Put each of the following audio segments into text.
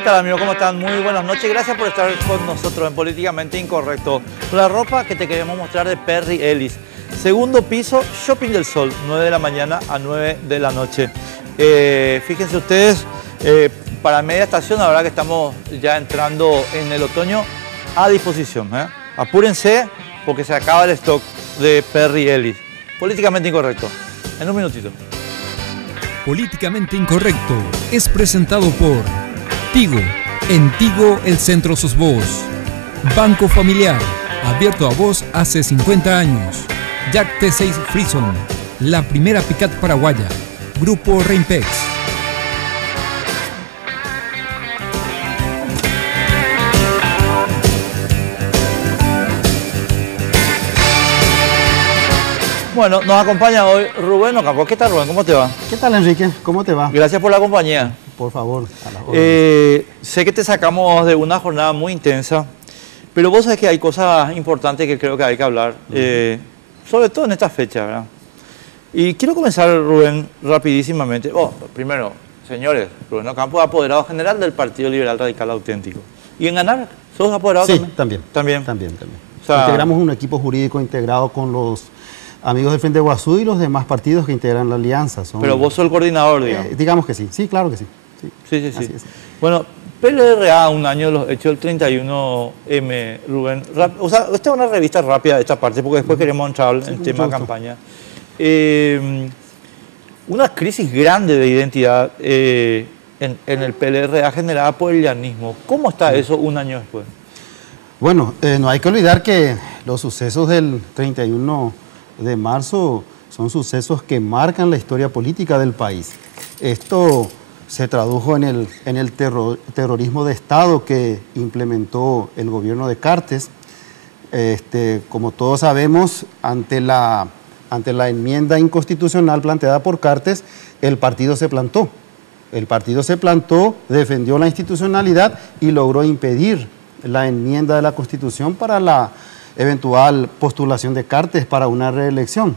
¿Qué tal, amigos? ¿Cómo están? Muy buenas noches. Gracias por estar con nosotros en Políticamente Incorrecto. La ropa que te queremos mostrar de Perry Ellis. Segundo piso, Shopping del Sol, 9 de la mañana a 9 de la noche. Fíjense ustedes, para media estación, ahora que estamos ya entrando en el otoño, a disposición. Apúrense porque se acaba el stock de Perry Ellis. Políticamente Incorrecto. En un minutito. Políticamente Incorrecto es presentado por Tigo. En Tigo el centro sos vos. Banco Familiar, abierto a vos hace 50 años. Jack T6 Frison, la primera pick-up paraguaya. Grupo Reimpex. Bueno, nos acompaña hoy Rubén Ocampo. ¿Qué tal, Rubén? ¿Cómo te va? ¿Qué tal, Enrique? ¿Cómo te va? Gracias por la compañía. Por favor, a las órdenes. Sé que te sacamos de una jornada muy intensa, pero vos sabés que hay cosas importantes que creo que hay que hablar, sobre todo en esta fecha, ¿verdad? Y quiero comenzar, Rubén, rapidísimamente. Primero, señores, Rubén Ocampo es apoderado general del Partido Liberal Radical Auténtico. ¿Y en ganar? ¿Sos apoderado Sí, también? también. O sea, integramos un equipo jurídico integrado con los amigos del Frente Guazú y los demás partidos que integran la alianza. Pero vos sos el coordinador, digamos. Digamos que sí, sí, claro que sí. Sí. Así es. Bueno, PLRA, un año de los hechos del 31M, Rubén. O sea, esta es una revista rápida de esta parte, porque después queremos entrar en el tema de campaña. Una crisis grande de identidad en el PLRA generada por el llanismo. ¿Cómo está eso un año después? Bueno, no hay que olvidar que los sucesos del 31 de marzo son sucesos que marcan la historia política del país. Esto se tradujo en el terrorismo de Estado que implementó el gobierno de Cartes. Como todos sabemos, ante la enmienda inconstitucional planteada por Cartes, el partido se plantó. El partido se plantó, defendió la institucionalidad y logró impedir la enmienda de la Constitución para la eventual postulación de Cartes para una reelección.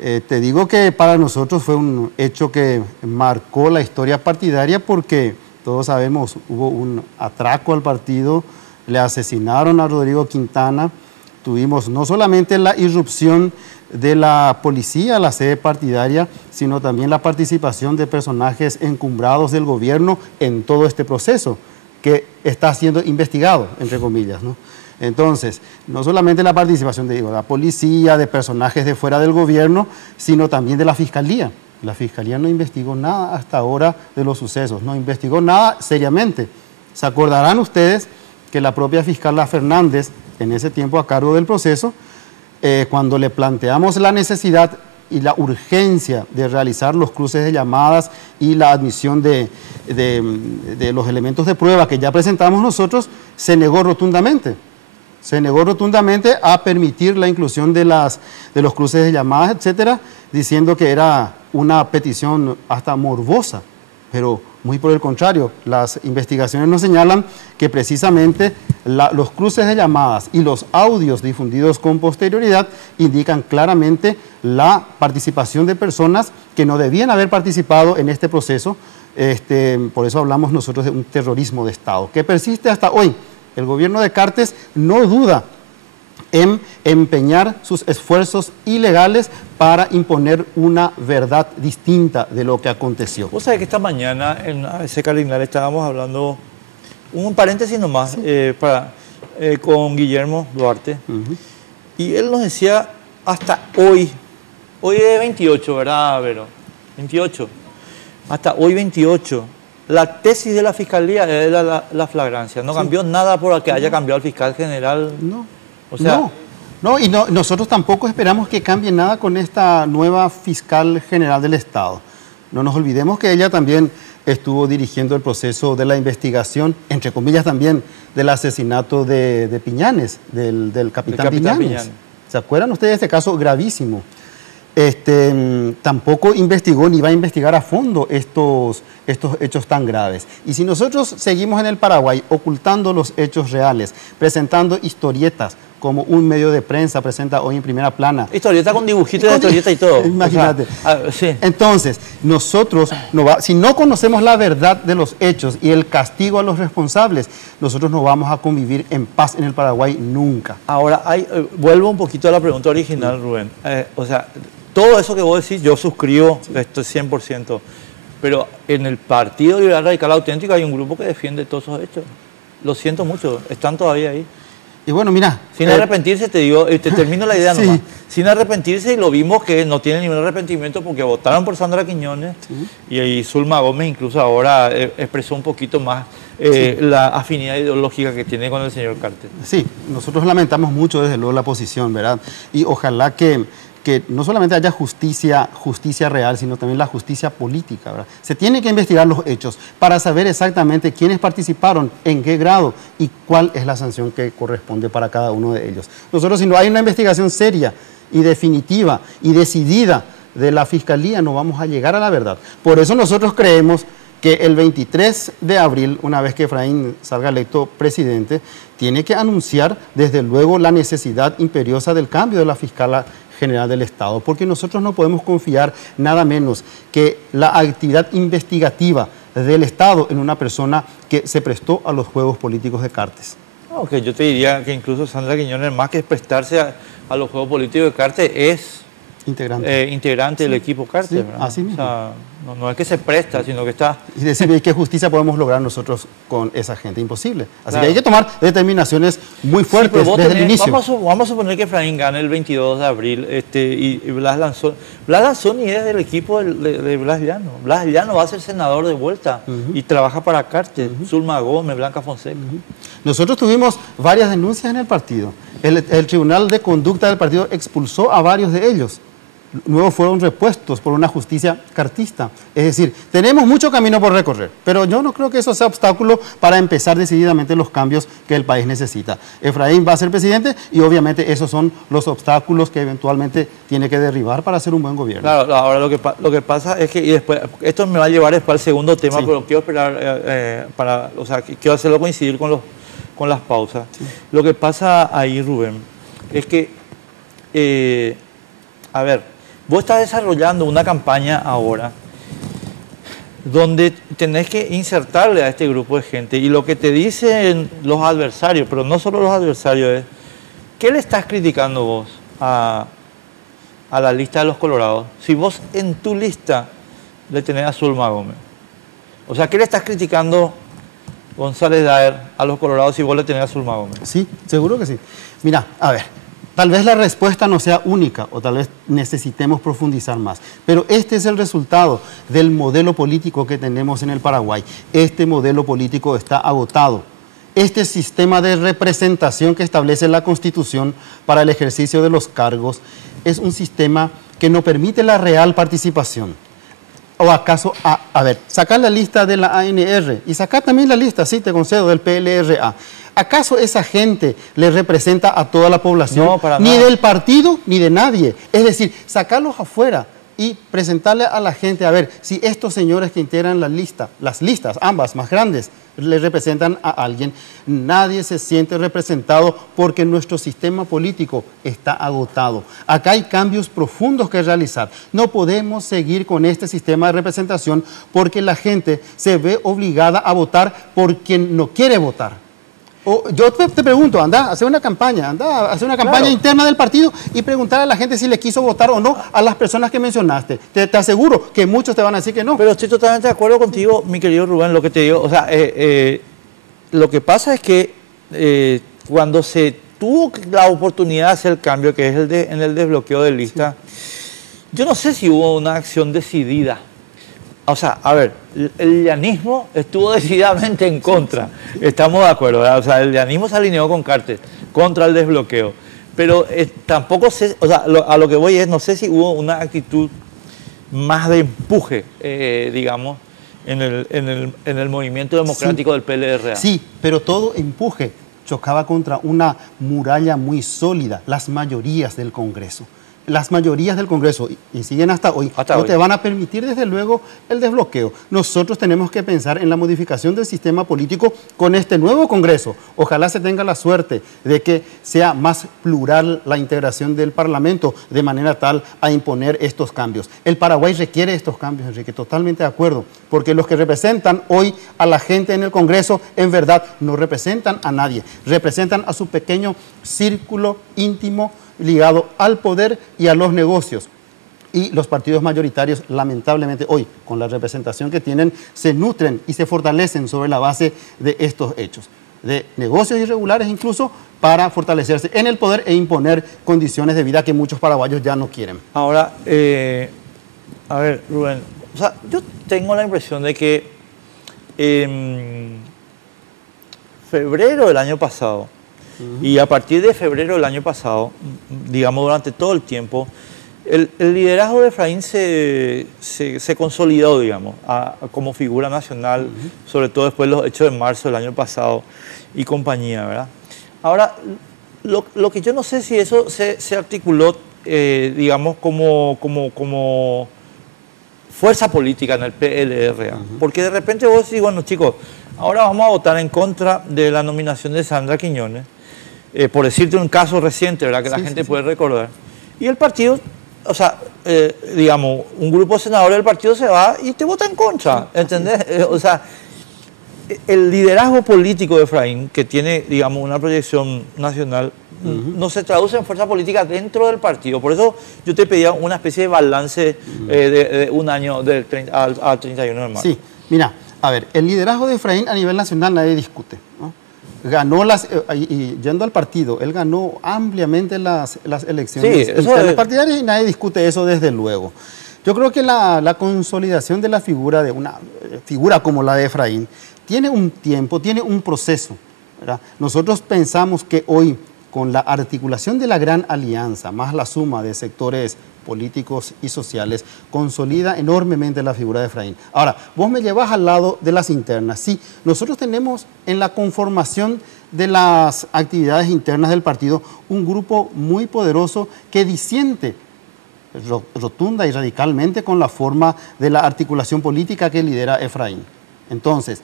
Te digo que para nosotros fue un hecho que marcó la historia partidaria porque todos sabemos, hubo un atraco al partido, le asesinaron a Rodrigo Quintana, tuvimos no solamente la irrupción de la policía a la sede partidaria, sino también la participación de personajes encumbrados del gobierno en todo este proceso que está siendo investigado, entre comillas, ¿no? Entonces, no solamente la participación de la policía, de personajes de fuera del gobierno, sino también de la Fiscalía. La Fiscalía no investigó nada hasta ahora de los sucesos, no investigó nada seriamente. Se acordarán ustedes que la propia fiscal Fernández, en ese tiempo a cargo del proceso, cuando le planteamos la necesidad y la urgencia de realizar los cruces de llamadas y la admisión de los elementos de prueba que ya presentamos nosotros, se negó rotundamente. Se negó rotundamente a permitir la inclusión de los cruces de llamadas, etcétera, diciendo que era una petición hasta morbosa, pero muy por el contrario, las investigaciones nos señalan que precisamente los cruces de llamadas y los audios difundidos con posterioridad indican claramente la participación de personas que no debían haber participado en este proceso. Por eso hablamos nosotros de un terrorismo de Estado, que persiste hasta hoy. El gobierno de Cartes no duda en empeñar sus esfuerzos ilegales para imponer una verdad distinta de lo que aconteció. Vos sabés que esta mañana en ABC Cardinal estábamos hablando, un paréntesis nomás, con Guillermo Duarte, y él nos decía hasta hoy es 28, ¿verdad, Vero? 28, hasta hoy 28. La tesis de la Fiscalía era la flagrancia. No cambió nada por que haya cambiado el fiscal general. No. O sea, nosotros tampoco esperamos que cambie nada con esta nueva fiscal general del Estado. No nos olvidemos que ella también estuvo dirigiendo el proceso de la investigación, entre comillas también, del asesinato de Piñanes, del capitán Piñanes. ¿Se acuerdan ustedes de este caso gravísimo? Tampoco investigó ni va a investigar a fondo estos hechos tan graves. Y si nosotros seguimos en el Paraguay ocultando los hechos reales, presentando historietas como un medio de prensa presenta hoy en primera plana. Historieta con dibujitos de historieta y todo. Imagínate. O sea, sí. Entonces, nosotros, si no conocemos la verdad de los hechos y el castigo a los responsables, nosotros no vamos a convivir en paz en el Paraguay nunca. Ahora, vuelvo un poquito a la pregunta original, Rubén. O sea, todo eso que vos decís, yo suscribo esto 100%. Pero en el Partido Liberal Radical Auténtico hay un grupo que defiende todos esos hechos. Lo siento mucho, están todavía ahí. Y bueno, mira... Sin arrepentirse, te digo, te termino la idea sí. nomás. Sin arrepentirse, y lo vimos que no tienen ningún arrepentimiento porque votaron por Sandra Quiñones, sí. Y Zulma Gómez incluso ahora expresó un poquito más sí. La afinidad ideológica que tiene con el señor Carter. Sí, nosotros lamentamos mucho desde luego la posición, ¿verdad? Y ojalá que no solamente haya justicia real, sino también la justicia política, ¿verdad? Se tiene que investigar los hechos para saber exactamente quiénes participaron, en qué grado y cuál es la sanción que corresponde para cada uno de ellos. Nosotros, si no hay una investigación seria y definitiva y decidida de la Fiscalía, no vamos a llegar a la verdad. Por eso nosotros creemos que el 23 de abril, una vez que Efraín salga electo presidente, tiene que anunciar desde luego la necesidad imperiosa del cambio de la fiscal general del Estado, porque nosotros no podemos confiar nada menos que la actividad investigativa del Estado en una persona que se prestó a los juegos políticos de Cartes. Ok, yo te diría que incluso Sandra Quiñones, más que prestarse a los juegos políticos de Cartes, es integrante del equipo Cartes, sí, ¿verdad? Así mismo. O sea, no es que se presta, sino que está... Y decir, ¿qué justicia podemos lograr nosotros con esa gente? Imposible. Así que hay que tomar determinaciones muy fuertes desde el inicio. Vamos a suponer que Efraín gane el 22 de abril y Blas Lanzón ni es del equipo de Blas Llano. Blas Llano va a ser senador de vuelta y trabaja para Cartes, Zulma Gómez, Blanca Fonseca. Nosotros tuvimos varias denuncias en el partido. El Tribunal de Conducta del partido expulsó a varios de ellos. Luego fueron repuestos por una justicia cartista. Es decir, tenemos mucho camino por recorrer, pero yo no creo que eso sea obstáculo para empezar decididamente los cambios que el país necesita. Efraín va a ser presidente y obviamente esos son los obstáculos que eventualmente tiene que derribar para hacer un buen gobierno. Claro, ahora lo que pasa es que, y después, esto me va a llevar después al segundo tema, sí. Pero quiero esperar, quiero hacerlo coincidir con las pausas. Sí. Lo que pasa ahí, Rubén, es que, a ver, vos estás desarrollando una campaña ahora donde tenés que insertarle a este grupo de gente y lo que te dicen los adversarios, pero no solo los adversarios, es ¿qué le estás criticando vos a la lista de los colorados? Si vos en tu lista le tenés a Zulma Gómez. O sea, ¿qué le estás criticando, González Daer, a los colorados si vos le tenés a Zulma Gómez? Sí, seguro que sí. Mira, a ver. Tal vez la respuesta no sea única o tal vez necesitemos profundizar más, pero este es el resultado del modelo político que tenemos en el Paraguay. Este modelo político está agotado. Este sistema de representación que establece la Constitución para el ejercicio de los cargos es un sistema que no permite la real participación. ¿O acaso, a ver, saca la lista de la ANR y saca también la lista, sí, te concedo, del PLRA? ¿Acaso esa gente le representa a toda la población? No, para ni nada. del partido ni de nadie. Es decir, sacarlos afuera y presentarle a la gente, a ver, si estos señores que integran las listas, ambas más grandes, le representan a alguien, nadie se siente representado porque nuestro sistema político está agotado. Acá hay cambios profundos que realizar. No podemos seguir con este sistema de representación porque la gente se ve obligada a votar por quien no quiere votar. Yo te pregunto, anda a hacer una campaña Claro. interna del partido y preguntar a la gente si le quiso votar o no a las personas que mencionaste. Te aseguro que muchos te van a decir que no. Pero estoy totalmente de acuerdo contigo, mi querido Rubén, lo que te digo. O sea, lo que pasa es que cuando se tuvo la oportunidad de hacer el cambio, que es en el desbloqueo de lista, yo no sé si hubo una acción decidida. O sea, a ver, el llanismo estuvo decididamente en contra, estamos de acuerdo, ¿verdad? O sea, el llanismo se alineó con Cartes, contra el desbloqueo, pero tampoco sé, o sea, a lo que voy es, no sé si hubo una actitud más de empuje, digamos, en el movimiento democrático del PLRA. Sí, pero todo empuje chocaba contra una muralla muy sólida, las mayorías del Congreso. las mayorías del Congreso, y siguen hasta hoy, no te van a permitir desde luego el desbloqueo. Nosotros tenemos que pensar en la modificación del sistema político con este nuevo Congreso. Ojalá se tenga la suerte de que sea más plural la integración del Parlamento, de manera tal a imponer estos cambios. El Paraguay requiere estos cambios, Enrique, totalmente de acuerdo, porque los que representan hoy a la gente en el Congreso, en verdad, no representan a nadie, representan a su pequeño círculo íntimo ligado al poder y a los negocios. Y los partidos mayoritarios, lamentablemente hoy, con la representación que tienen, se nutren y se fortalecen sobre la base de estos hechos, de negocios irregulares incluso, para fortalecerse en el poder e imponer condiciones de vida que muchos paraguayos ya no quieren. Ahora, a ver, Rubén, o sea, yo tengo la impresión de que en febrero del año pasado, y a partir de febrero del año pasado, digamos durante todo el tiempo, el liderazgo de Efraín se consolidó, digamos, como figura nacional, sobre todo después de los hechos de marzo del año pasado y compañía, ¿verdad? Ahora, lo que yo no sé si eso se articuló, digamos, como fuerza política en el PLR, porque de repente vos decís, bueno, chicos, ahora vamos a votar en contra de la nominación de Sandra Quiñones, por decirte un caso reciente, ¿verdad?, que la gente puede recordar. Y el partido, o sea, digamos, un grupo de senadores del partido se va y te vota en contra, ¿entendés? O sea, el liderazgo político de Efraín, que tiene, digamos, una proyección nacional, no se traduce en fuerza política dentro del partido. Por eso yo te pedía una especie de balance de un año al 31 de marzo. Sí, mira, a ver, el liderazgo de Efraín a nivel nacional nadie discute, ¿no? Ganó y yendo al partido, él ganó ampliamente las elecciones partidarias y nadie discute eso desde luego. Yo creo que la consolidación de la figura, de una figura como la de Efraín, tiene un tiempo, tiene un proceso, ¿verdad? Nosotros pensamos que hoy, con la articulación de la gran alianza, más la suma de sectores políticos y sociales, consolida enormemente la figura de Efraín. Ahora, vos me llevas al lado de las internas. Sí, nosotros tenemos en la conformación de las actividades internas del partido un grupo muy poderoso que disiente rotunda y radicalmente con la forma de la articulación política que lidera Efraín. Entonces,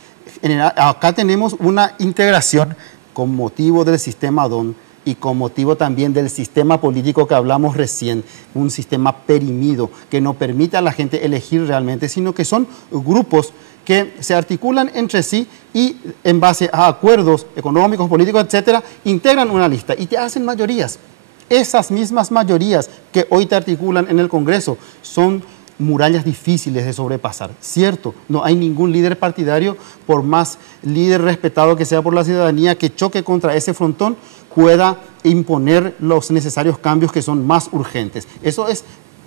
acá tenemos una integración con motivo del sistema DON y con motivo también del sistema político que hablamos recién, un sistema perimido que no permite a la gente elegir realmente, sino que son grupos que se articulan entre sí y en base a acuerdos económicos, políticos, etcétera, integran una lista y te hacen mayorías. Esas mismas mayorías que hoy te articulan en el Congreso son murallas difíciles de sobrepasar, cierto, no hay ningún líder partidario, por más líder respetado que sea por la ciudadanía, que choque contra ese frontón, pueda imponer los necesarios cambios que son más urgentes. Eso es,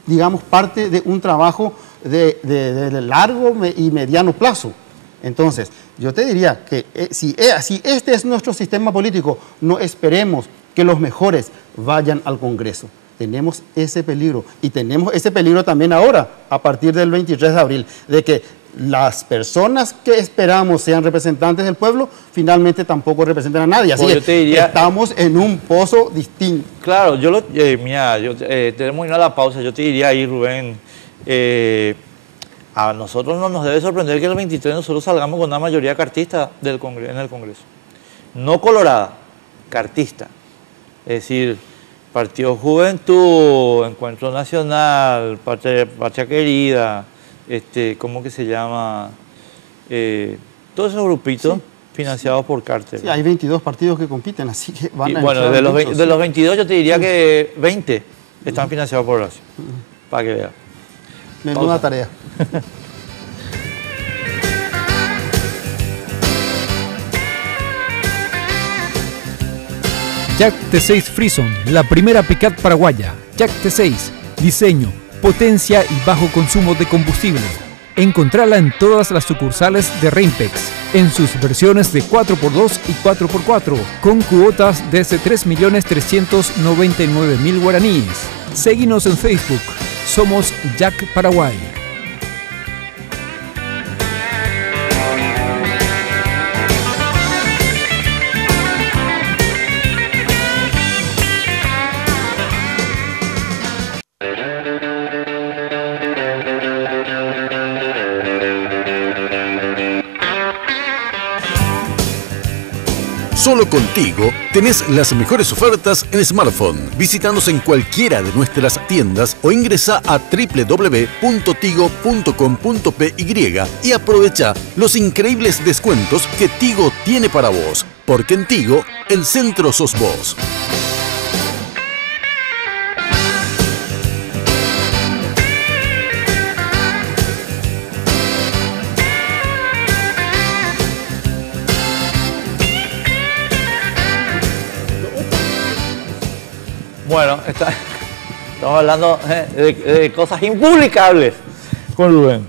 digamos, parte de un trabajo de largo y mediano plazo. Entonces, yo te diría que si este es nuestro sistema político, no esperemos que los mejores vayan al Congreso. Tenemos ese peligro y tenemos ese peligro también ahora, a partir del 23 de abril, de que las personas que esperamos sean representantes del pueblo, finalmente tampoco representan a nadie. Así que estamos en un pozo distinto. Claro, mira, tenemos que ir a la pausa. Yo te diría ahí, Rubén, a nosotros no nos debe sorprender que el 23 nosotros salgamos con una mayoría cartista en el Congreso. No colorada, cartista. Es decir, Partido Juventud, Encuentro Nacional, Patria Querida, ¿cómo que se llama? Todos esos grupitos financiados por cárteles. Sí, hay 22 partidos que compiten, así que van a... Bueno, de los 22 yo te diría que 20 están financiados por Horacio, para que veas. Menuda tarea. Jack T6 Frison, la primera pick-up paraguaya. Jack T6, diseño, potencia y bajo consumo de combustible. Encontrala en todas las sucursales de Rainpex, en sus versiones de 4x2 y 4x4, con cuotas desde 3.399.000 guaraníes. Seguinos en Facebook, somos Jack Paraguay. Solo contigo tenés las mejores ofertas en smartphone. Visítanos en cualquiera de nuestras tiendas o ingresa a www.tigo.com.py y aprovecha los increíbles descuentos que Tigo tiene para vos. Porque en Tigo, el centro sos vos. Bueno, estamos hablando de cosas impublicables con Rubén.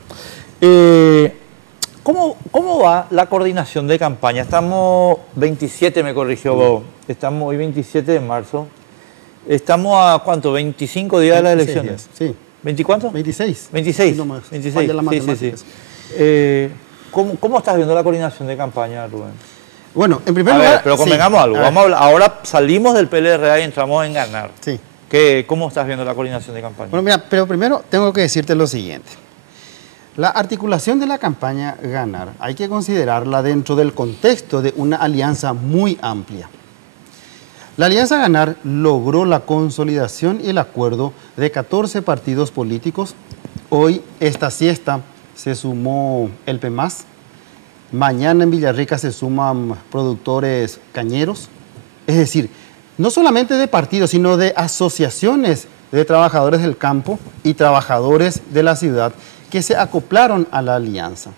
¿Cómo va la coordinación de campaña? Estamos 27, me corrigió Bob. Estamos hoy 27 de marzo. Estamos a ¿cuánto? 25 días de las elecciones. Días, sí. ¿20 cuánto? 26. 26. Sí, 26. Sí. ¿Cómo estás viendo la coordinación de campaña, Rubén? Bueno, en primer lugar... pero convengamos algo. Vamos a hablar, ahora salimos del PLRA y entramos en ganar. Sí. ¿Cómo estás viendo la coordinación de campaña? Bueno, mira, pero primero tengo que decirte lo siguiente. La articulación de la campaña Ganar hay que considerarla dentro del contexto de una alianza muy amplia. La Alianza Ganar logró la consolidación y el acuerdo de 14 partidos políticos. Hoy, esta siesta, se sumó el PEMAS. Mañana en Villarrica se suman productores cañeros. Es decir, no solamente de partidos, sino de asociaciones de trabajadores del campo y trabajadores de la ciudad que se acoplaron a la alianza.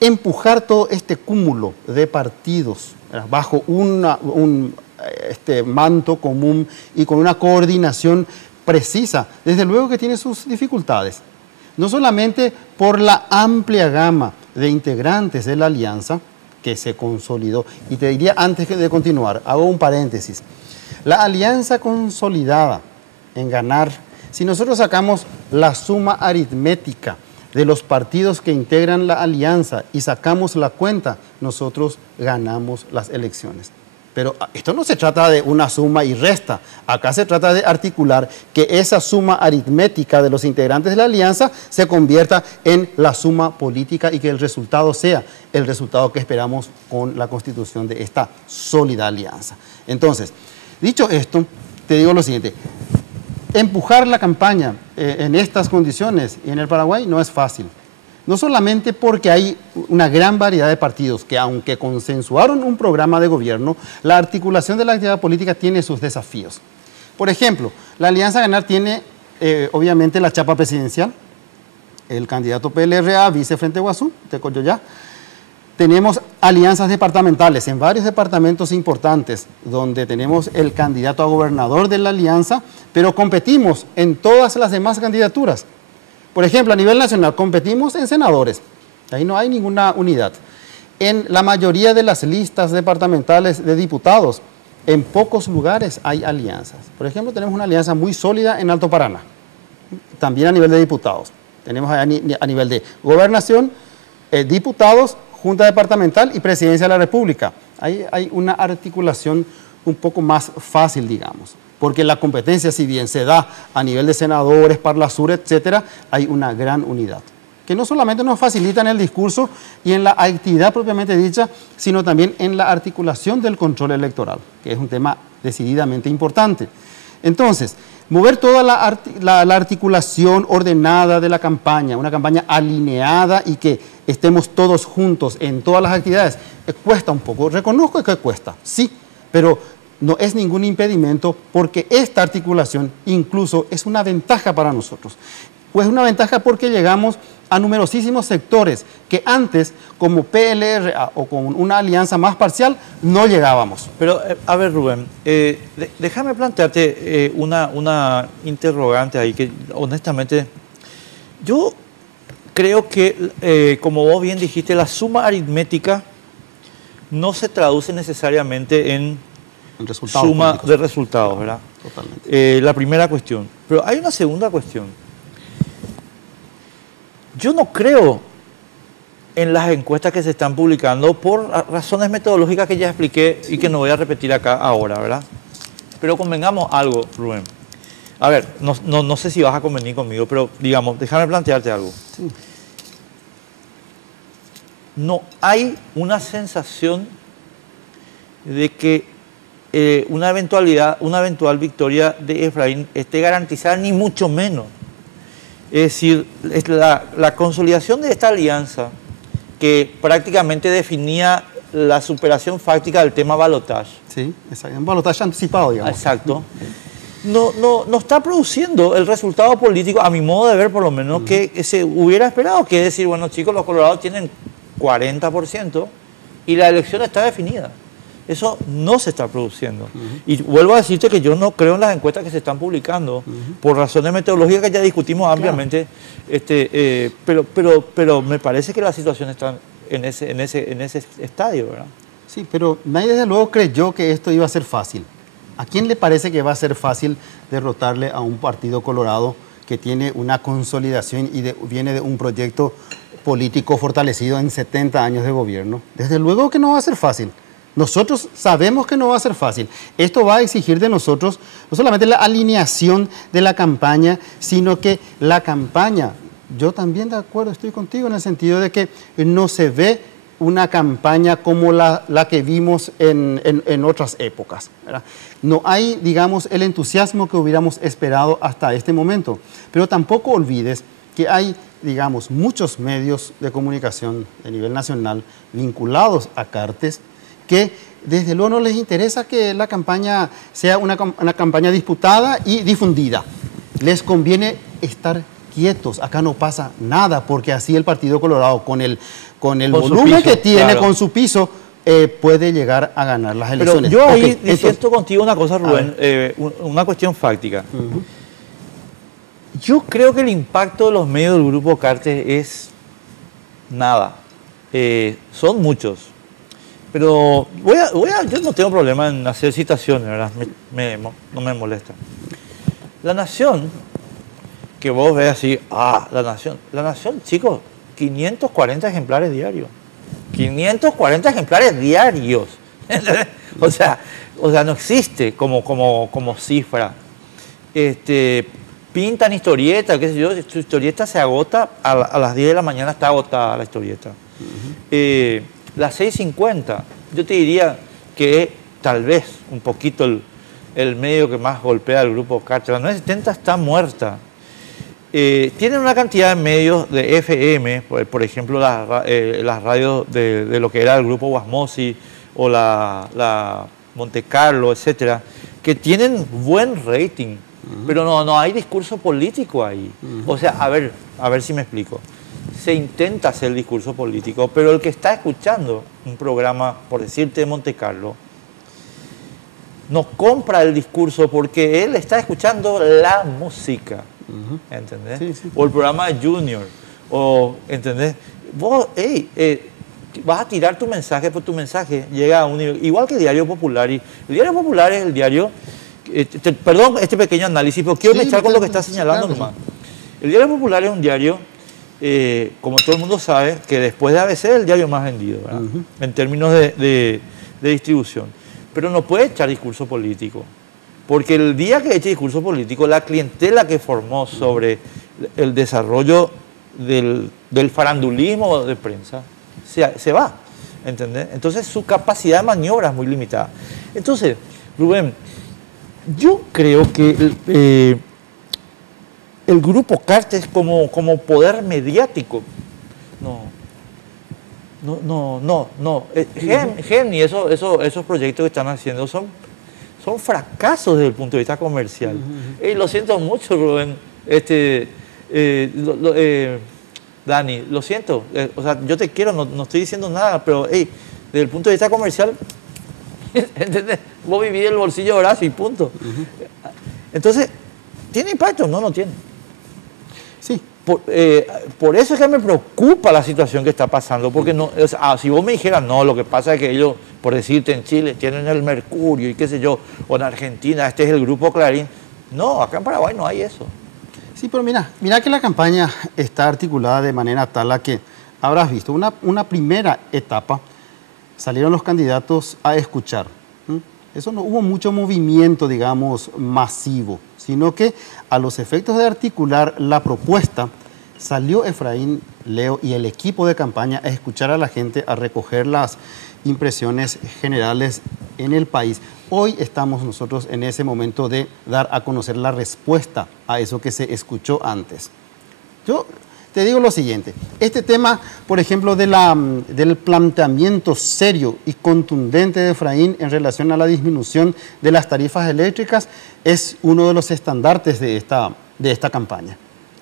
Empujar todo este cúmulo de partidos bajo un manto común y con una coordinación precisa, desde luego que tiene sus dificultades. No solamente por la amplia gama de integrantes de la alianza que se consolidó. Y te diría, antes de continuar, hago un paréntesis. La alianza consolidada en Ganar, si nosotros sacamos la suma aritmética de los partidos que integran la alianza y sacamos la cuenta, nosotros ganamos las elecciones. Pero esto no se trata de una suma y resta. Acá se trata de articular que esa suma aritmética de los integrantes de la alianza se convierta en la suma política y que el resultado sea el resultado que esperamos con la constitución de esta sólida alianza. Entonces, dicho esto, te digo lo siguiente. Empujar la campaña en estas condiciones y en el Paraguay no es fácil. No solamente porque hay una gran variedad de partidos que, aunque consensuaron un programa de gobierno, la articulación de la actividad política tiene sus desafíos. Por ejemplo, la Alianza Ganar tiene, obviamente, la chapa presidencial, el candidato PLRA, vice-frente Guazú, de Coyoyá. Tenemos alianzas departamentales en varios departamentos importantes, donde tenemos el candidato a gobernador de la alianza, pero competimos en todas las demás candidaturas. Por ejemplo, a nivel nacional competimos en senadores, ahí no hay ninguna unidad. En la mayoría de las listas departamentales de diputados, en pocos lugares hay alianzas. Por ejemplo, tenemos una alianza muy sólida en Alto Paraná, también a nivel de diputados. Tenemos a nivel de gobernación, diputados, Junta Departamental y Presidencia de la República. Ahí hay una articulación un poco más fácil, digamos. Porque la competencia, si bien se da a nivel de senadores, Parlasur, etcétera, hay una gran unidad, que no solamente nos facilita en el discurso y en la actividad propiamente dicha, sino también en la articulación del control electoral, que es un tema decididamente importante. Entonces, mover toda la articulación ordenada de la campaña, una campaña alineada y que estemos todos juntos en todas las actividades, cuesta un poco. Reconozco que cuesta, sí, pero no es ningún impedimento porque esta articulación incluso es una ventaja para nosotros. Pues una ventaja porque llegamos a numerosísimos sectores que antes, como PLRA o con una alianza más parcial, no llegábamos. Pero, a ver, Rubén, déjame plantearte una interrogante ahí que, honestamente, yo creo que, como vos bien dijiste, la suma aritmética no se traduce necesariamente en suma de resultados, ¿verdad? Totalmente. La primera cuestión. Pero hay una segunda cuestión. Yo no creo en las encuestas que se están publicando por razones metodológicas que ya expliqué y que no voy a repetir acá ahora, ¿verdad? Pero convengamos algo, Rubén. A ver, no sé si vas a convenir conmigo, pero digamos, déjame plantearte algo. Sí. No hay una sensación de que una eventual victoria de Efraín esté garantizada, ni mucho menos. Es decir, la consolidación de esta alianza, que prácticamente definía la superación fáctica del tema balotaje. Sí, exacto. Un balotaje anticipado, digamos. Exacto. No está produciendo el resultado político, a mi modo de ver por lo menos, que se hubiera esperado, que es decir, bueno chicos, los colorados tienen 40% y la elección está definida. Eso no se está produciendo. Y vuelvo a decirte que yo no creo en las encuestas que se están publicando, por razones metodológicas que ya discutimos ampliamente, pero me parece que la situación está en ese estadio, ¿verdad? Sí, pero nadie desde luego creyó que esto iba a ser fácil. ¿A quién le parece que va a ser fácil derrotarle a un partido colorado que tiene una consolidación y viene de un proyecto político fortalecido en 70 años de gobierno? Desde luego que no va a ser fácil. Nosotros sabemos que no va a ser fácil. Esto va a exigir de nosotros no solamente la alineación de la campaña, sino que la campaña, yo también de acuerdo, estoy contigo en el sentido de que no se ve una campaña como la que vimos en otras épocas, ¿verdad? No hay, digamos, el entusiasmo que hubiéramos esperado hasta este momento. Pero tampoco olvides que hay, digamos, muchos medios de comunicación de nivel nacional vinculados a Cartes que desde luego no les interesa que la campaña sea una campaña disputada y difundida. Les conviene estar quietos, acá no pasa nada, porque así el Partido Colorado, con el volumen que tiene, claro, con su piso, puede llegar a ganar las elecciones. Pero yo ahí siento contigo una cosa, Rubén, una cuestión fáctica. Yo creo que el impacto de los medios del Grupo Cartes es nada. Son muchos. Pero yo no tengo problema en hacer citaciones, ¿verdad? No me molesta. La Nación, que vos ves así, La Nación, chicos, 540 ejemplares diarios. 540 ejemplares diarios. o sea, no existe como cifra. Pintan historietas, qué sé yo, su historieta se agota, a las 10 de la mañana está agotada la historieta. Las 6:50, yo te diría que tal vez un poquito el medio que más golpea al Grupo Cartes. La 970 está muerta. Tienen una cantidad de medios de FM, por ejemplo, las radios de lo que era el Grupo Guasmosi o la Monte Carlo, etcétera, que tienen buen rating, pero no hay discurso político ahí. O sea, a ver si me explico. Se intenta hacer el discurso político, pero el que está escuchando un programa, por decirte, de Monte Carlo, no compra el discurso porque él está escuchando la música, ¿entendés? Sí, sí. O el programa de Junior, ¿entendés? Vos, vas a tirar tu mensaje, pero tu mensaje llega a un nivel, igual que el Diario Popular. Y el Diario Popular es el diario, perdón este pequeño análisis, pero quiero mezclar con lo que está señalando nomás. El Diario Popular es un diario, como todo el mundo sabe, que después de ABC es el diario más vendido, ¿verdad? En términos de distribución. Pero no puede echar discurso político, porque el día que eche discurso político, la clientela que formó sobre el desarrollo del farandulismo de prensa se va, ¿entendés? Entonces su capacidad de maniobra es muy limitada. Entonces, Rubén, yo creo que el Grupo Cartes como poder mediático, GEM y esos proyectos que están haciendo son fracasos desde el punto de vista comercial. Lo siento mucho, Rubén, Dani, lo siento, o sea, yo te quiero, no estoy diciendo nada, pero desde el punto de vista comercial, ¿entendés? Vos vivís el bolsillo de Horacio y punto. Entonces, ¿tiene impacto? No tiene. Sí. Por eso es que me preocupa la situación que está pasando, porque si vos me dijeras, no, lo que pasa es que ellos, por decirte, en Chile tienen el Mercurio y qué sé yo, o en Argentina este es el Grupo Clarín. No, acá en Paraguay no hay eso. Sí, pero mira que la campaña está articulada de manera tal a que habrás visto una primera etapa, salieron los candidatos a escuchar. Eso no hubo mucho movimiento, digamos, masivo, sino que a los efectos de articular la propuesta, salió Efraín Leo y el equipo de campaña a escuchar a la gente, a recoger las impresiones generales en el país. Hoy estamos nosotros en ese momento de dar a conocer la respuesta a eso que se escuchó antes. Yo te digo lo siguiente, este tema, por ejemplo, del planteamiento serio y contundente de Efraín en relación a la disminución de las tarifas eléctricas es uno de los estandartes de esta campaña.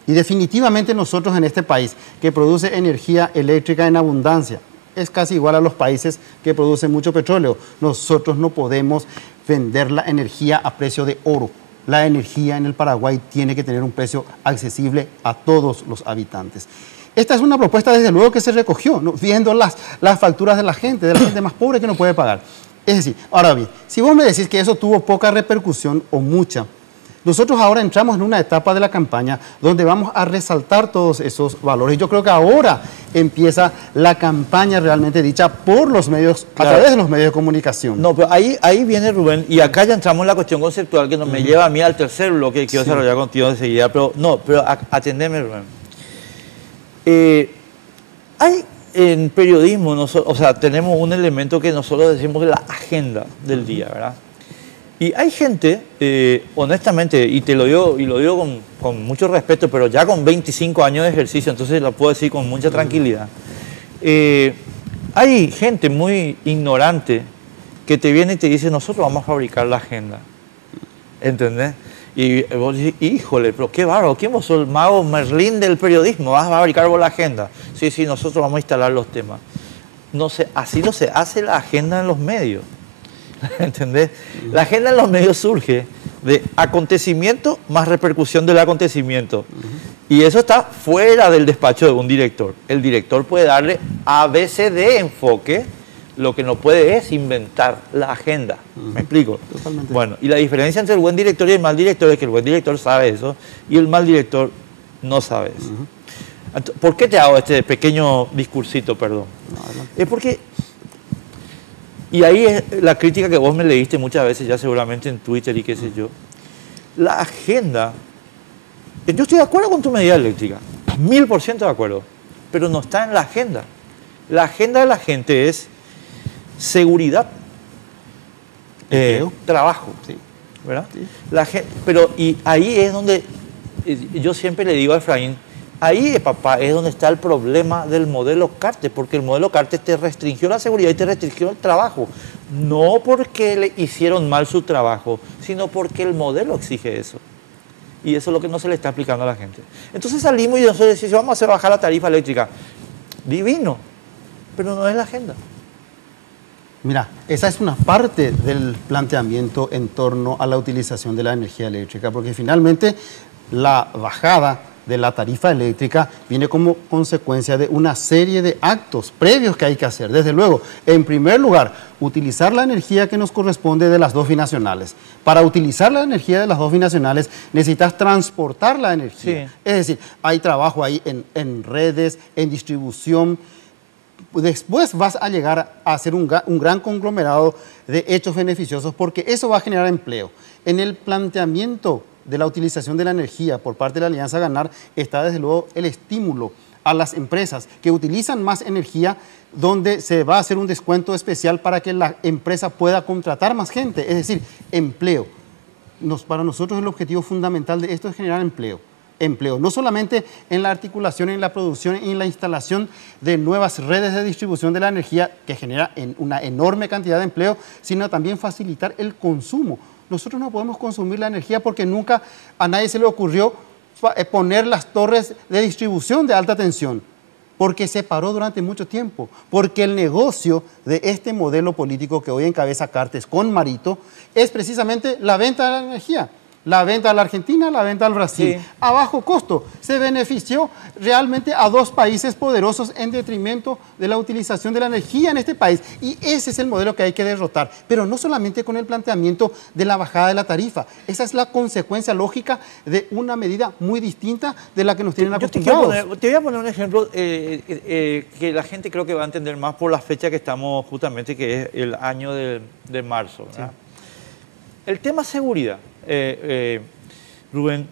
Y definitivamente nosotros en este país, que produce energía eléctrica en abundancia, es casi igual a los países que producen mucho petróleo. Nosotros no podemos vender la energía a precio de oro. La energía en el Paraguay tiene que tener un precio accesible a todos los habitantes. Esta es una propuesta, desde luego, que se recogió, ¿no? Viendo las facturas de la gente más pobre que no puede pagar. Es decir, ahora bien, si vos me decís que eso tuvo poca repercusión o mucha, nosotros ahora entramos en una etapa de la campaña donde vamos a resaltar todos esos valores. Yo creo que ahora empieza la campaña realmente dicha por los medios, claro, a través de los medios de comunicación. No, pero ahí viene Rubén, y acá ya entramos en la cuestión conceptual que me lleva a mí al tercer bloque que quiero desarrollar contigo enseguida, pero atendeme, Rubén. Hay en periodismo, o sea, tenemos un elemento que nosotros decimos la agenda del día, ¿verdad? Y hay gente, honestamente, y te lo digo con mucho respeto, pero ya con 25 años de ejercicio, entonces lo puedo decir con mucha tranquilidad. Hay gente muy ignorante que te viene y te dice, nosotros vamos a fabricar la agenda. ¿Entendés? Y vos dices, híjole, pero qué bárbaro, ¿quién vos sos el mago Merlín del periodismo? ¿Vas a fabricar vos la agenda? Sí, nosotros vamos a instalar los temas. No sé, así no se hace la agenda en los medios. ¿Entendés? La agenda en los medios surge de acontecimiento más repercusión del acontecimiento. Y eso está fuera del despacho de un director. El director puede darle ABCD enfoque, lo que no puede es inventar la agenda. ¿Me explico? Totalmente. Bueno, y la diferencia entre el buen director y el mal director es que el buen director sabe eso y el mal director no sabe eso. ¿Por qué te hago este pequeño discursito, perdón? Es porque... Y ahí es la crítica que vos me leíste muchas veces ya seguramente en Twitter y qué sé yo. La agenda, yo estoy de acuerdo con tu medida eléctrica, 1000% de acuerdo, pero no está en la agenda. La agenda de la gente es seguridad, trabajo, sí, ¿verdad? Sí. Pero y ahí es donde yo siempre le digo a Efraín, ahí, papá, es donde está el problema del modelo Cartes, porque el modelo Cartes te restringió la seguridad y te restringió el trabajo. No porque le hicieron mal su trabajo, sino porque el modelo exige eso. Y eso es lo que no se le está explicando a la gente. Entonces salimos y nosotros decimos, vamos a hacer bajar la tarifa eléctrica. Divino, pero no es la agenda. Mira, esa es una parte del planteamiento en torno a la utilización de la energía eléctrica, porque finalmente la bajada de la tarifa eléctrica viene como consecuencia de una serie de actos previos que hay que hacer. Desde luego, en primer lugar, utilizar la energía que nos corresponde de las dos binacionales. Para utilizar la energía de las dos binacionales necesitas transportar la energía. Sí. Es decir, hay trabajo ahí en redes, en distribución. Después vas a llegar a hacer un gran conglomerado de hechos beneficiosos porque eso va a generar empleo. En el planteamiento de la utilización de la energía por parte de la Alianza Ganar está desde luego el estímulo a las empresas que utilizan más energía, donde se va a hacer un descuento especial para que la empresa pueda contratar más gente, es decir, empleo. Para nosotros el objetivo fundamental de esto es generar empleo. No solamente en la articulación, en la producción y en la instalación de nuevas redes de distribución de la energía que genera una enorme cantidad de empleo, sino también facilitar el consumo. Nosotros no podemos consumir la energía porque nunca a nadie se le ocurrió poner las torres de distribución de alta tensión, porque se paró durante mucho tiempo, porque el negocio de este modelo político que hoy encabeza Cartes con Marito es precisamente la venta de la energía. La venta a la Argentina, la venta al Brasil, sí, a bajo costo. Se benefició realmente a dos países poderosos en detrimento de la utilización de la energía en este país. Y ese es el modelo que hay que derrotar. Pero no solamente con el planteamiento de la bajada de la tarifa. Esa es la consecuencia lógica de una medida muy distinta de la que nos tienen acostumbrados. Te voy a poner un ejemplo que la gente creo que va a entender más por la fecha que estamos justamente, que es el año de marzo, ¿verdad? Sí. El tema seguridad. Rubén,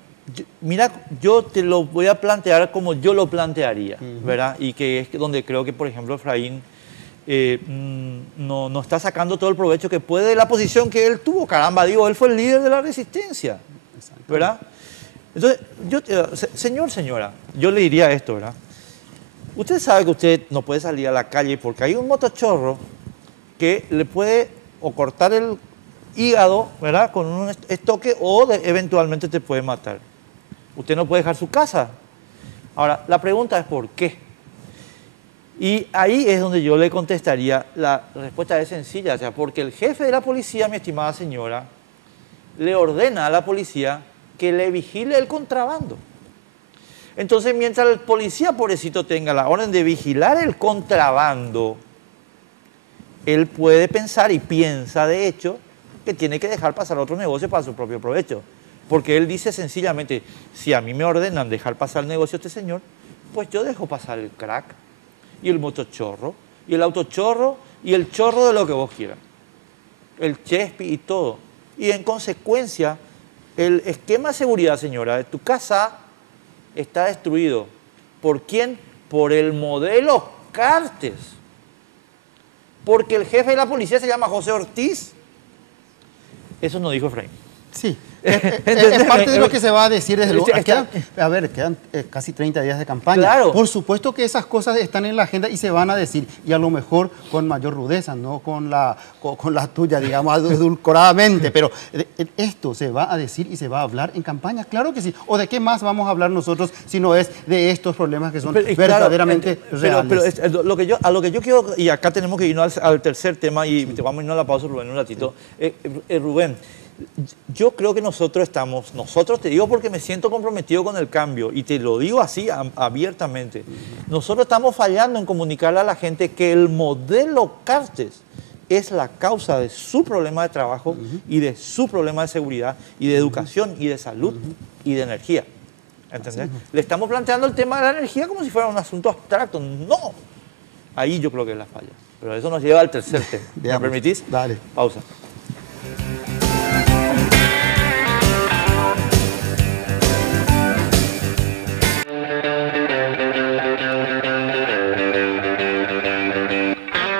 mira, yo te lo voy a plantear como yo lo plantearía, ¿verdad? Y que es donde creo que, por ejemplo, Efraín no está sacando todo el provecho que puede de la posición que él tuvo. Caramba, digo, él fue el líder de la resistencia, ¿verdad? Entonces, señora, yo le diría esto, ¿verdad? Usted sabe que usted no puede salir a la calle porque hay un motochorro que le puede o cortar el hígado, ¿verdad? Con un estoque o eventualmente te puede matar. Usted no puede dejar su casa. Ahora, la pregunta es ¿por qué? Y ahí es donde yo le contestaría, la respuesta es sencilla, o sea, porque el jefe de la policía, mi estimada señora, le ordena a la policía que le vigile el contrabando. Entonces, mientras el policía, pobrecito, tenga la orden de vigilar el contrabando, él puede pensar y piensa, de hecho, que tiene que dejar pasar otro negocio para su propio provecho. Porque él dice sencillamente, si a mí me ordenan dejar pasar el negocio de este señor, pues yo dejo pasar el crack, y el motochorro, y el autochorro, y el chorro de lo que vos quieras. El chespi y todo. Y en consecuencia, el esquema de seguridad, señora, de tu casa está destruido. ¿Por quién? Por el modelo Cartes. Porque el jefe de la policía se llama José Ortiz. Eso no dijo Efraín. Sí. Es parte de lo que se va a decir desde luego. Quedan casi 30 días de campaña. Claro. Por supuesto que esas cosas están en la agenda y se van a decir, y a lo mejor con mayor rudeza, no con la tuya, digamos, edulcoradamente, pero esto se va a decir y se va a hablar en campaña, claro que sí. ¿O de qué más vamos a hablar nosotros si no es de estos problemas que son verdaderamente reales? Pero a lo que yo quiero, y acá tenemos que irnos al tercer tema, y te vamos a irnos a la pausa, Rubén, un ratito. Rubén, yo creo que nosotros te digo porque me siento comprometido con el cambio y te lo digo así abiertamente, nosotros estamos fallando en comunicarle a la gente que el modelo Cartes es la causa de su problema de trabajo y de su problema de seguridad y de educación y de salud y de energía. ¿Entendés? Le estamos planteando el tema de la energía como si fuera un asunto abstracto. No. Ahí yo creo que es la falla. Pero eso nos lleva al tercer tema. ¿Me permitís? Dale. Pausa.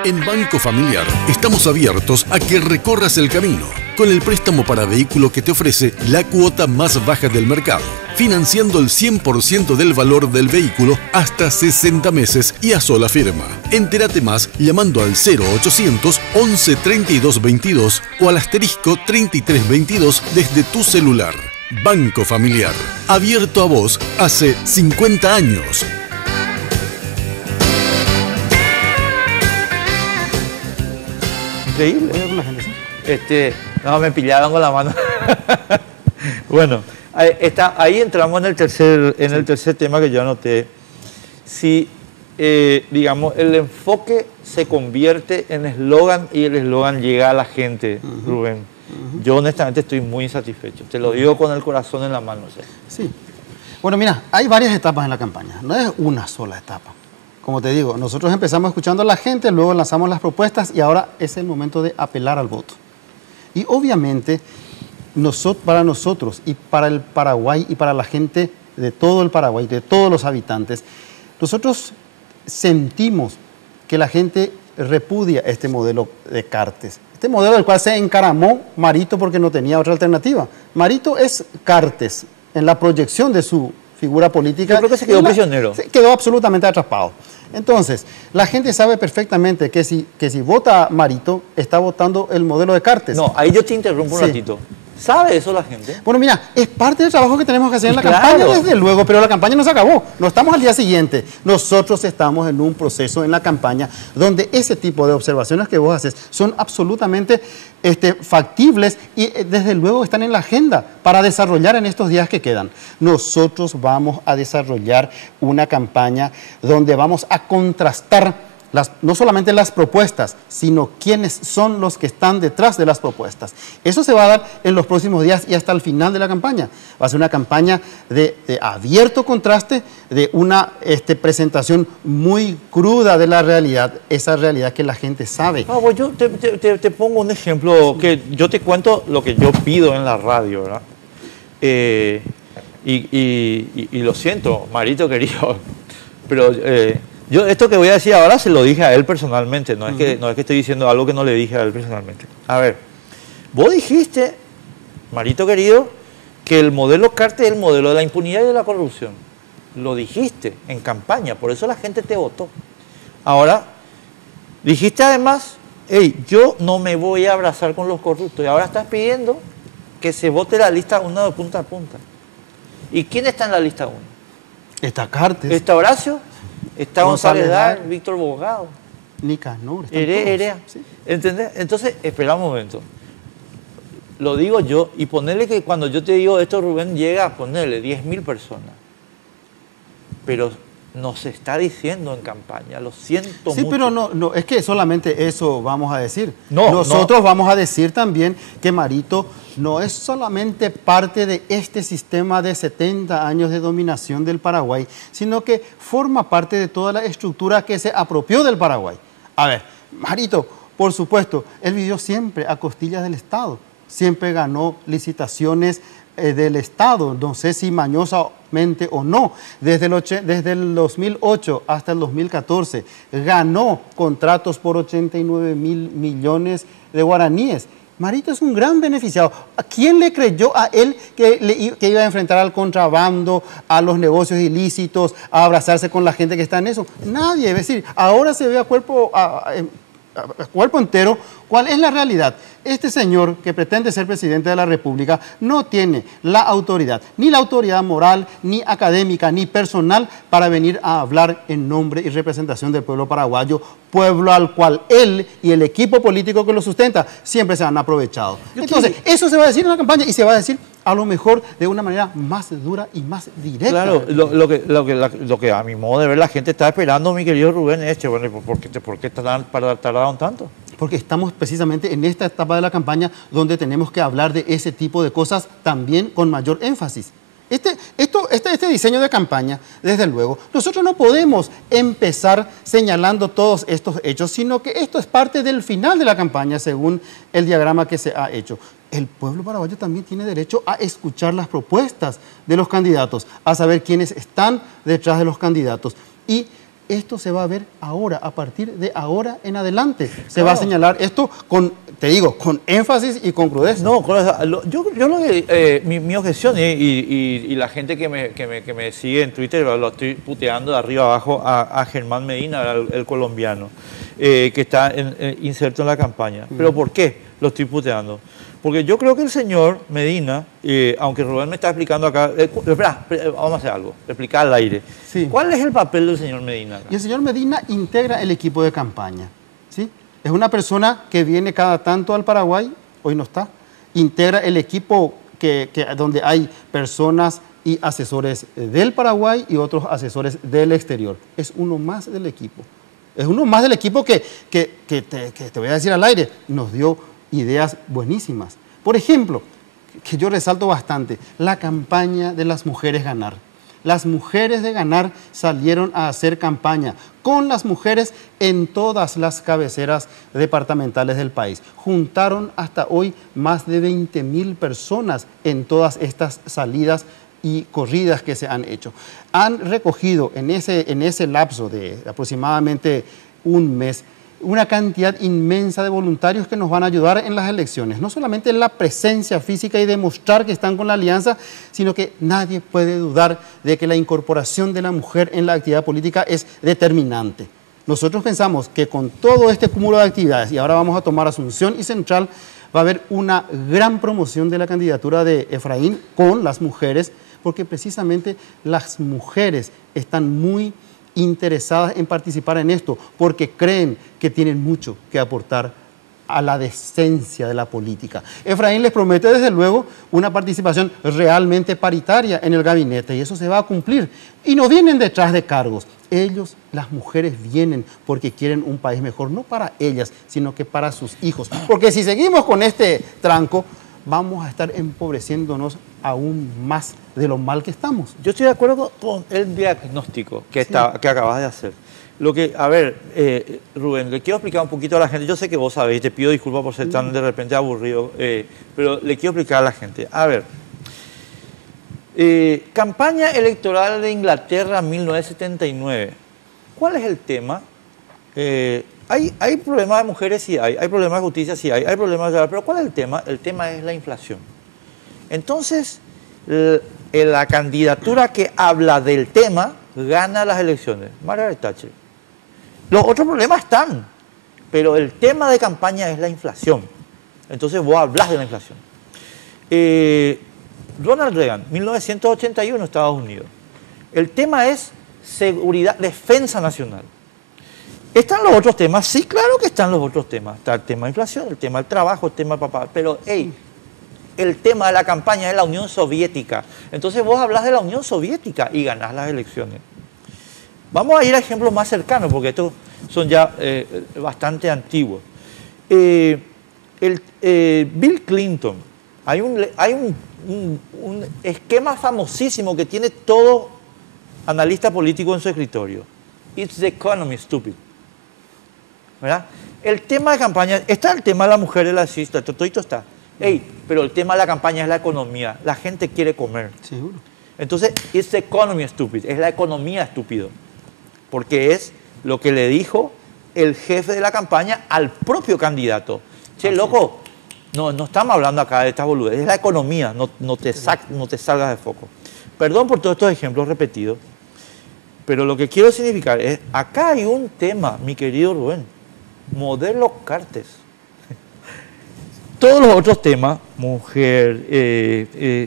En Banco Familiar estamos abiertos a que recorras el camino con el préstamo para vehículo que te ofrece la cuota más baja del mercado, financiando el 100% del valor del vehículo hasta 60 meses y a sola firma. Entérate más llamando al 0800 11 32 22 o al asterisco 33 22 desde tu celular. Banco Familiar, abierto a vos hace 50 años. Increíble. No, me pillaron con la mano. Bueno, ahí entramos en el tercer tema que yo anoté. Si, digamos, el enfoque se convierte en eslogan y el eslogan llega a la gente, Rubén. Yo honestamente estoy muy insatisfecho. Te lo digo con el corazón en la mano. ¿Sí? Sí. Bueno, mira, hay varias etapas en la campaña. No es una sola etapa. Como te digo, nosotros empezamos escuchando a la gente, luego lanzamos las propuestas y ahora es el momento de apelar al voto. Y obviamente, para nosotros y para el Paraguay y para la gente de todo el Paraguay, de todos los habitantes, nosotros sentimos que la gente repudia este modelo de Cartes. Este modelo del cual se encaramó Marito porque no tenía otra alternativa. Marito es Cartes en la proyección de su figura política. Yo creo que se quedó prisionero. Se quedó absolutamente atrapado. Entonces, la gente sabe perfectamente que si vota Marito, está votando el modelo de Cartes. No, ahí yo te interrumpo un ratito. ¿Sabe eso la gente? Bueno, mira, es parte del trabajo que tenemos que hacer en la campaña, desde luego, pero la campaña no se acabó. No estamos al día siguiente. Nosotros estamos en un proceso en la campaña donde ese tipo de observaciones que vos haces son absolutamente factibles y desde luego están en la agenda para desarrollar en estos días que quedan. Nosotros vamos a desarrollar una campaña donde vamos a contrastar no solamente las propuestas, sino quiénes son los que están detrás de las propuestas. Eso se va a dar en los próximos días y hasta el final de la campaña. Va a ser una campaña de abierto contraste, de una presentación muy cruda de la realidad, esa realidad que la gente sabe. Pues yo te pongo un ejemplo, que yo te cuento lo que yo pido en la radio, ¿verdad? Y lo siento, Marito querido, pero Yo esto que voy a decir ahora se lo dije a él personalmente, no es que estoy diciendo algo que no le dije a él personalmente. A ver, vos dijiste, Marito querido, que el modelo CART es el modelo de la impunidad y de la corrupción. Lo dijiste en campaña, por eso la gente te votó. Ahora, dijiste además, hey, yo no me voy a abrazar con los corruptos. Y ahora estás pidiendo que se vote la lista 1 de punta a punta. ¿Y quién está en la lista 1? Está Cartes. Está Horacio, está González Dar, Dar, Víctor Bogado, Nicanor. Erea. Sí. ¿Entendés? Entonces, espera un momento. Lo digo yo, y ponerle que cuando yo te digo esto, Rubén, llega a ponerle 10.000 personas. Pero nos está diciendo en campaña, lo siento Sí, mucho. pero no, es que solamente eso vamos a decir. No, Nosotros vamos a decir también que Marito no es solamente parte de este sistema de 70 años de dominación del Paraguay, sino que forma parte de toda la estructura que se apropió del Paraguay. A ver, Marito, por supuesto, él vivió siempre a costillas del Estado. Siempre ganó licitaciones del Estado, no sé si mañosamente o no. Desde el 2008 hasta el 2014 ganó contratos por 89.000 millones de guaraníes. Marito es un gran beneficiado. ¿A quién le creyó a él que iba a enfrentar al contrabando, a los negocios ilícitos, a abrazarse con la gente que está en eso? Nadie. Es decir, ahora se ve a cuerpo entero cuál es la realidad. Este señor que pretende ser presidente de la República no tiene la autoridad, ni la autoridad moral, ni académica, ni personal para venir a hablar en nombre y representación del pueblo paraguayo, pueblo al cual él y el equipo político que lo sustenta siempre se han aprovechado. Entonces, eso se va a decir en la campaña y se va a decir a lo mejor de una manera más dura y más directa. Claro, lo que a mi modo de ver la gente está esperando, mi querido Rubén, es que, bueno, ¿por qué tardaron tanto? Porque estamos precisamente en esta etapa de la campaña donde tenemos que hablar de ese tipo de cosas también con mayor énfasis. Este diseño de campaña, desde luego, nosotros no podemos empezar señalando todos estos hechos, sino que esto es parte del final de la campaña, según el diagrama que se ha hecho. El pueblo paraguayo también tiene derecho a escuchar las propuestas de los candidatos, a saber quiénes están detrás de los candidatos. Y esto se va a ver ahora, a partir de ahora en adelante. Se va a señalar esto con, te digo, con énfasis y con crudeza. No, yo lo que, mi objeción, y la gente que me sigue en Twitter, lo estoy puteando de arriba abajo a Germán Medina, el colombiano, que está inserto en la campaña. ¿Pero por qué lo estoy puteando? Porque yo creo que el señor Medina, aunque Rubén me está explicando acá, espera, vamos a hacer algo, explicar al aire. Sí. ¿Cuál es el papel del señor Medina acá? Y el señor Medina integra el equipo de campaña, ¿sí? Es una persona que viene cada tanto al Paraguay, hoy no está, integra el equipo donde hay personas y asesores del Paraguay y otros asesores del exterior. Es uno más del equipo. Es uno más del equipo que te voy a decir al aire, nos dio ideas buenísimas. Por ejemplo, que yo resalto bastante, la campaña de las mujeres ganar. Las mujeres de ganar salieron a hacer campaña con las mujeres en todas las cabeceras departamentales del país. Juntaron hasta hoy más de 20.000 personas en todas estas salidas y corridas que se han hecho. Han recogido en ese lapso de aproximadamente un mes una cantidad inmensa de voluntarios que nos van a ayudar en las elecciones. No solamente en la presencia física y demostrar que están con la alianza, sino que nadie puede dudar de que la incorporación de la mujer en la actividad política es determinante. Nosotros pensamos que con todo este cúmulo de actividades, y ahora vamos a tomar Asunción y Central, va a haber una gran promoción de la candidatura de Efraín con las mujeres, porque precisamente las mujeres están muy interesadas en participar en esto, porque creen que tienen mucho que aportar a la decencia de la política. Efraín les promete desde luego una participación realmente paritaria en el gabinete y eso se va a cumplir. Y no vienen detrás de cargos. Ellos, las mujeres, vienen porque quieren un país mejor, no para ellas, sino que para sus hijos. Porque si seguimos con este tranco, vamos a estar empobreciéndonos aún más de lo mal que estamos. Yo estoy de acuerdo con el diagnóstico que acabas de hacer. Lo que, a ver, Rubén, le quiero explicar un poquito a la gente. Yo sé que vos sabéis, te pido disculpas por ser tan de repente aburrido, pero le quiero explicar a la gente. A ver, campaña electoral de Inglaterra 1979. ¿Cuál es el tema? Hay problemas de mujeres, sí hay problemas de justicia, sí hay problemas de... Pero ¿cuál es el tema? El tema es la inflación. Entonces, la candidatura que habla del tema gana las elecciones. Margaret Thatcher. Los otros problemas están, pero el tema de campaña es la inflación. Entonces vos hablas de la inflación. Ronald Reagan, 1981, Estados Unidos. El tema es seguridad, defensa nacional. ¿Están los otros temas? Sí, claro que están los otros temas. Está el tema de inflación, el tema del trabajo, el tema del papá. Pero, hey, el tema de la campaña es la Unión Soviética. Entonces vos hablas de la Unión Soviética y ganás las elecciones. Vamos a ir a ejemplos más cercanos, porque estos son ya bastante antiguos. Bill Clinton, hay un esquema famosísimo que tiene todo analista político en su escritorio. It's the economy, stupid. ¿Verdad? El tema de campaña, está el tema de la mujer, de la cista, todo está. Hey, pero el tema de la campaña es la economía. La gente quiere comer. Seguro. Entonces, it's the economy, stupid. Es la economía, estúpido. Porque es lo que le dijo el jefe de la campaña al propio candidato. Che, loco, no estamos hablando acá de estas boludeces, es la economía, no te salgas de foco. Perdón por todos estos ejemplos repetidos, pero lo que quiero significar es, acá hay un tema, mi querido Rubén, modelo Cartes. Todos los otros temas, mujer,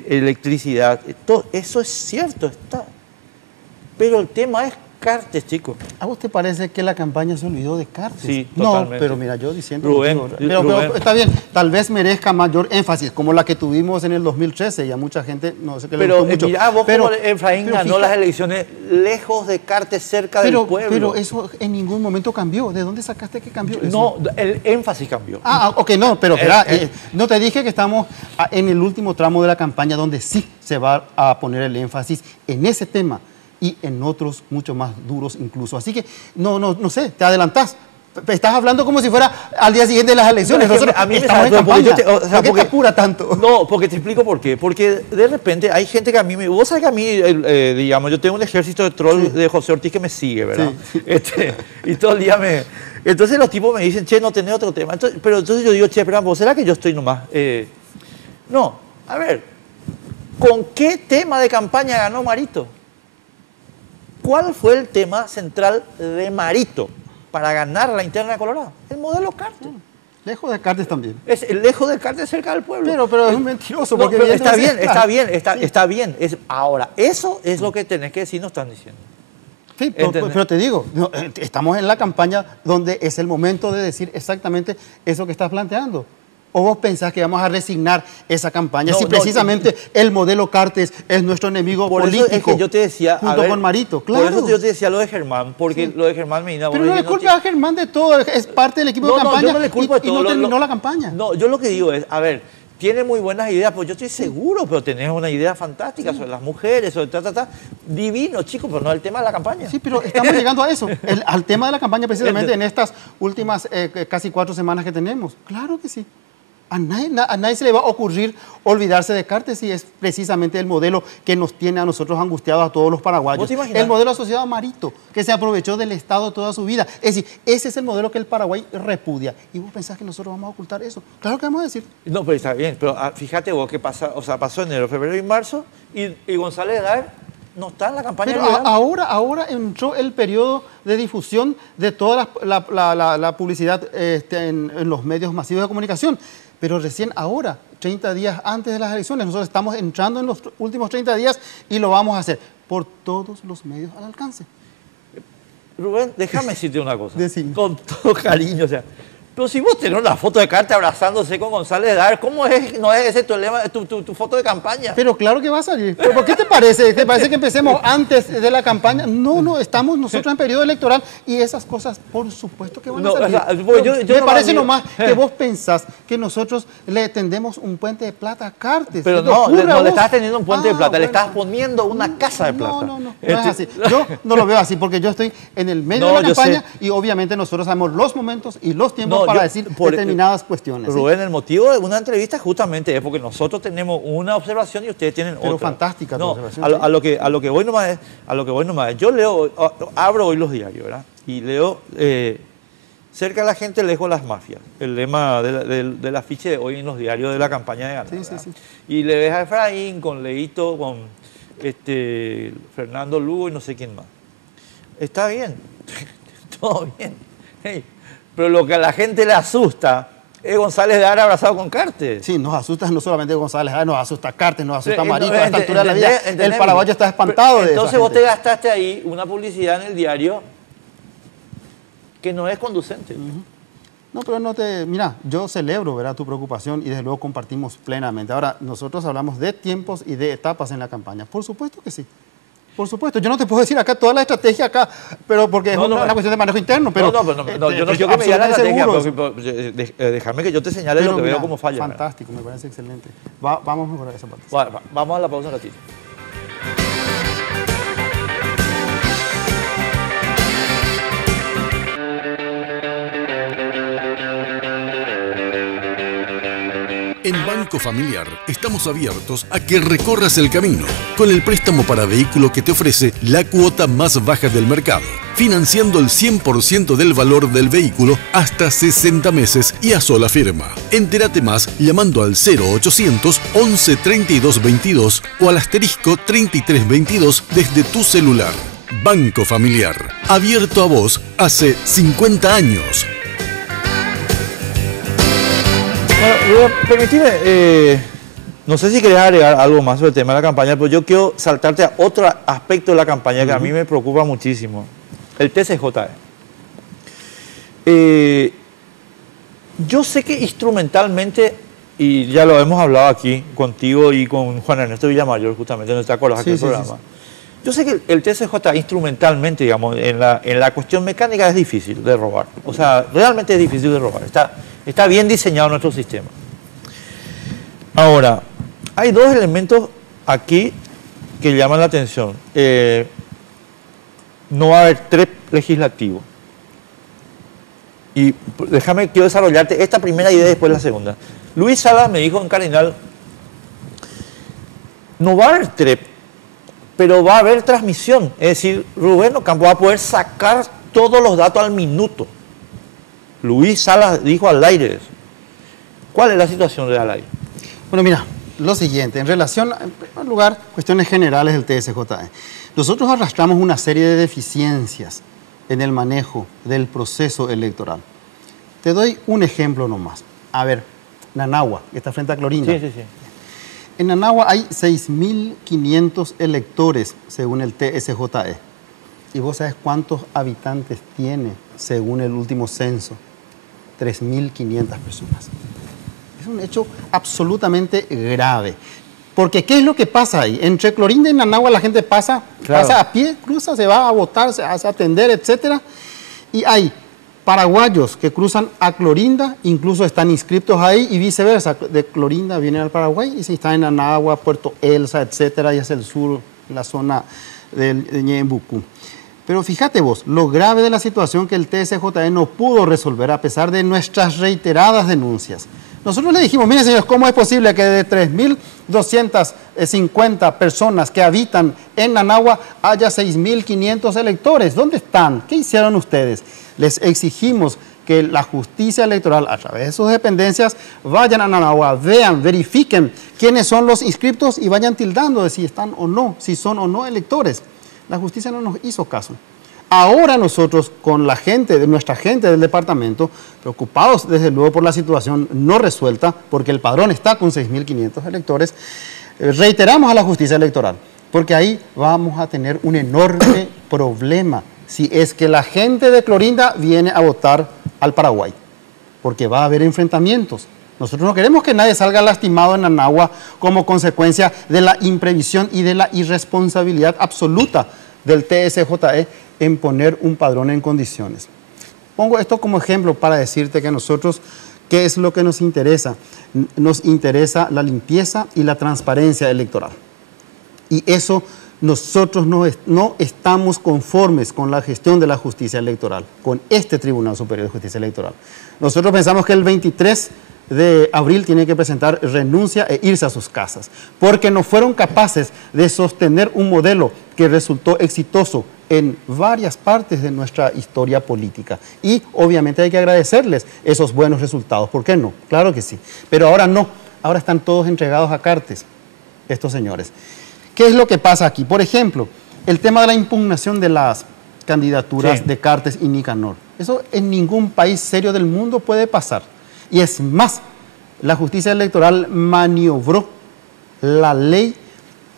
electricidad, todo eso es cierto, está. Pero el tema es Cartes, chicos. ¿A vos te parece que la campaña se olvidó de Cartes? Sí, no, totalmente. pero mira, yo diciendo... Rubén, pero está bien, tal vez merezca mayor énfasis, como la que tuvimos en el 2013, y a mucha gente no sé qué le gustó mucho. Mirá, vos como Efraín ganó las elecciones lejos de Cartes, cerca del pueblo. Pero eso en ningún momento cambió. ¿De dónde sacaste que cambió eso? No, el énfasis cambió. Ok, no, pero espera, no te dije que estamos en el último tramo de la campaña donde sí se va a poner el énfasis en ese tema y en otros mucho más duros incluso. Así que, no sé, te adelantás. Estás hablando como si fuera al día siguiente de las elecciones. No, nosotros a mí estamos en campaña. ¿Por qué te apura tanto? No, porque te explico por qué. Porque de repente hay gente que a mí vos sabés que a mí, digamos, yo tengo un ejército de troll de José Ortiz que me sigue, ¿verdad? Sí. Y todo el día me... Entonces los tipos me dicen, che, no tenés otro tema. Pero entonces yo digo, che, pero ¿vos será que yo estoy nomás? No, a ver, ¿con qué tema de campaña ganó Marito? ¿Cuál fue el tema central de Marito para ganar la interna de Colorado? El modelo Cartes. Lejos de Cartes también. Es el lejos de Cartes cerca del pueblo. Pero es un mentiroso. No, porque pero está bien. Ahora, eso es lo que tenés que decir, no están diciendo. Sí, pero te digo, estamos en la campaña donde es el momento de decir exactamente eso que estás planteando. ¿O vos pensás que vamos a resignar esa campaña si precisamente el modelo Cartes es nuestro enemigo político? Por eso es que yo te decía, junto con Marito, claro. Por eso yo te decía lo de Germán, porque lo de Germán Medina... Pero no le culpa a Germán de todo, es parte del equipo de campaña yo no le culpo de todo, y no terminó la campaña. No, yo lo que digo es, a ver, tiene muy buenas ideas, pues yo estoy seguro, pero tenés una idea fantástica sobre las mujeres, sobre divino, chicos, pero no el tema de la campaña. Sí, pero estamos llegando a eso, al tema de la campaña precisamente en estas últimas casi 4 semanas que tenemos. Claro que sí. A nadie se le va a ocurrir olvidarse de Cartes y es precisamente el modelo que nos tiene a nosotros angustiados a todos los paraguayos. El modelo asociado a Marito, que se aprovechó del Estado toda su vida. Es decir, ese es el modelo que el Paraguay repudia. ¿Y vos pensás que nosotros vamos a ocultar eso? Claro que vamos a decir. No, pero está bien. Pero fíjate vos qué pasa, o sea, pasó enero, febrero y marzo y González Daer no está en la campaña. Pero ahora entró el periodo de difusión de toda la publicidad en los medios masivos de comunicación. Pero recién ahora, 30 días antes de las elecciones, nosotros estamos entrando en los últimos 30 días y lo vamos a hacer por todos los medios al alcance. Rubén, déjame decirte una cosa. Decime. Con todo cariño, o sea, pero si vos tenés una foto de Cartes abrazándose con González Daer, ¿cómo es? ¿No es ese tu foto de campaña? Pero claro que va a salir. ¿Pero por qué te parece? ¿Te parece que empecemos antes de la campaña? No, estamos nosotros en periodo electoral y esas cosas, por supuesto que van a salir. O sea, me parece nomás que vos pensás que nosotros le tendemos un puente de plata a Cartes. Pero no le estás teniendo un puente de plata, le estás poniendo una casa de plata. No es así. Yo no lo veo así porque yo estoy en el medio de la campaña y obviamente nosotros sabemos los momentos y los tiempos para decir determinadas cuestiones. Rubén, el motivo de una entrevista justamente es porque nosotros tenemos una observación y ustedes tienen Pero otra. fantástica tu No, observación. a lo que voy nomás es, yo leo, abro hoy los diarios, ¿verdad? Y leo, cerca de la gente, lejos las mafias. El lema del afiche de hoy en los diarios de la campaña de ganar. Sí. Y le ves a Efraín con Leito, con Fernando Lugo y no sé quién más. Está bien, todo bien. Hey, pero lo que a la gente le asusta es González de Ara abrazado con Cartes. Sí, nos asusta no solamente González, nos asusta Cartes, nos asusta Sí, Marito, a esta altura de la vida. ¿entendés? El paraguayo está espantado de eso. Entonces vos te gastaste ahí una publicidad en el diario que no es conducente. No, pero no te... Mira, yo celebro, ¿verdad?, tu preocupación y desde luego compartimos plenamente. Ahora, nosotros hablamos de tiempos y de etapas en la campaña. Por supuesto que sí. Por supuesto. Yo no te puedo decir acá toda la estrategia acá, pero porque es una cuestión de manejo interno. Pero, yo no quiero que me digas la estrategia, seguro. pero déjame que yo te señale lo que veo como falla. Fantástico, me parece excelente. Vamos a mejorar esa parte. Vamos a la pausa un ratito. En Banco Familiar estamos abiertos a que recorras el camino con el préstamo para vehículo que te ofrece la cuota más baja del mercado, financiando el 100% del valor del vehículo hasta 60 meses y a sola firma. Entérate más llamando al 0800 11 32 22 o al asterisco 33 22 desde tu celular. Banco Familiar, abierto a vos hace 50 años. Bueno, permitime, no sé si querés agregar algo más sobre el tema de la campaña, pero yo quiero saltarte a otro aspecto de la campaña que a mí me preocupa muchísimo, el TCJE. Yo sé que instrumentalmente, y ya lo hemos hablado aquí contigo y con Juan Ernesto Villamayor, justamente, ¿no te acuerdas de aquel programa? Sí. Yo sé que el TCJ instrumentalmente, digamos, en la cuestión mecánica es difícil de robar. O sea, realmente es difícil de robar. Está bien diseñado nuestro sistema. Ahora, hay dos elementos aquí que llaman la atención. No va a haber TREP legislativo. Y quiero desarrollarte esta primera idea y después la segunda. Luis Salas me dijo en Cardinal, no va a haber TREP, pero va a haber transmisión. Es decir, Rubén Ocampo va a poder sacar todos los datos al minuto. Luis Salas dijo al aire eso. ¿Cuál es la situación real ahí? Bueno, mira, lo siguiente, en relación, en primer lugar, cuestiones generales del TSJE. Nosotros arrastramos una serie de deficiencias en el manejo del proceso electoral. Te doy un ejemplo nomás. A ver, Nanagua, que está frente a Clorinda. Sí. En Nanagua hay 6.500 electores según el TSJE. ¿Y vos sabés cuántos habitantes tiene según el último censo? 3.500 personas. Es un hecho absolutamente grave. Porque ¿qué es lo que pasa ahí? Entre Clorinda y Nanagua la gente pasa a pie, cruza, se va a votar, se hace atender, etc. Y hay paraguayos que cruzan a Clorinda, incluso están inscriptos ahí y viceversa. De Clorinda vienen al Paraguay y se están en Nanagua, Puerto Elsa, etcétera, y hacia el sur, la zona de Ñembucú. Pero fíjate vos, lo grave de la situación que el TSJE no pudo resolver a pesar de nuestras reiteradas denuncias. Nosotros le dijimos, miren señores, ¿cómo es posible que de 3.250 personas que habitan en Nanagua haya 6.500 electores? ¿Dónde están? ¿Qué hicieron ustedes? Les exigimos que la justicia electoral, a través de sus dependencias, vayan a Nanagua, vean, verifiquen quiénes son los inscriptos y vayan tildando de si están o no, si son o no electores. La justicia no nos hizo caso. Ahora nosotros, con la gente, nuestra gente del departamento, preocupados desde luego por la situación no resuelta, porque el padrón está con 6.500 electores, reiteramos a la justicia electoral, porque ahí vamos a tener un enorme problema si es que la gente de Clorinda viene a votar al Paraguay, porque va a haber enfrentamientos. Nosotros no queremos que nadie salga lastimado en Nanagua como consecuencia de la imprevisión y de la irresponsabilidad absoluta del TSJE en poner un padrón en condiciones. Pongo esto como ejemplo para decirte que a nosotros, ¿qué es lo que nos interesa? Nos interesa la limpieza y la transparencia electoral. Y eso nosotros no estamos conformes con la gestión de la justicia electoral, con este Tribunal Superior de Justicia Electoral. Nosotros pensamos que el 23 de abril tienen que presentar renuncia e irse a sus casas, porque no fueron capaces de sostener un modelo que resultó exitoso en varias partes de nuestra historia política. Y obviamente hay que agradecerles esos buenos resultados. ¿Por qué no? Claro que sí. Pero ahora no. Ahora están todos entregados a Cartes, estos señores. ¿Qué es lo que pasa aquí? Por ejemplo, el tema de la impugnación de las candidaturas de Cartes y Nicanor. Eso en ningún país serio del mundo puede pasar. Y es más, la justicia electoral maniobró la ley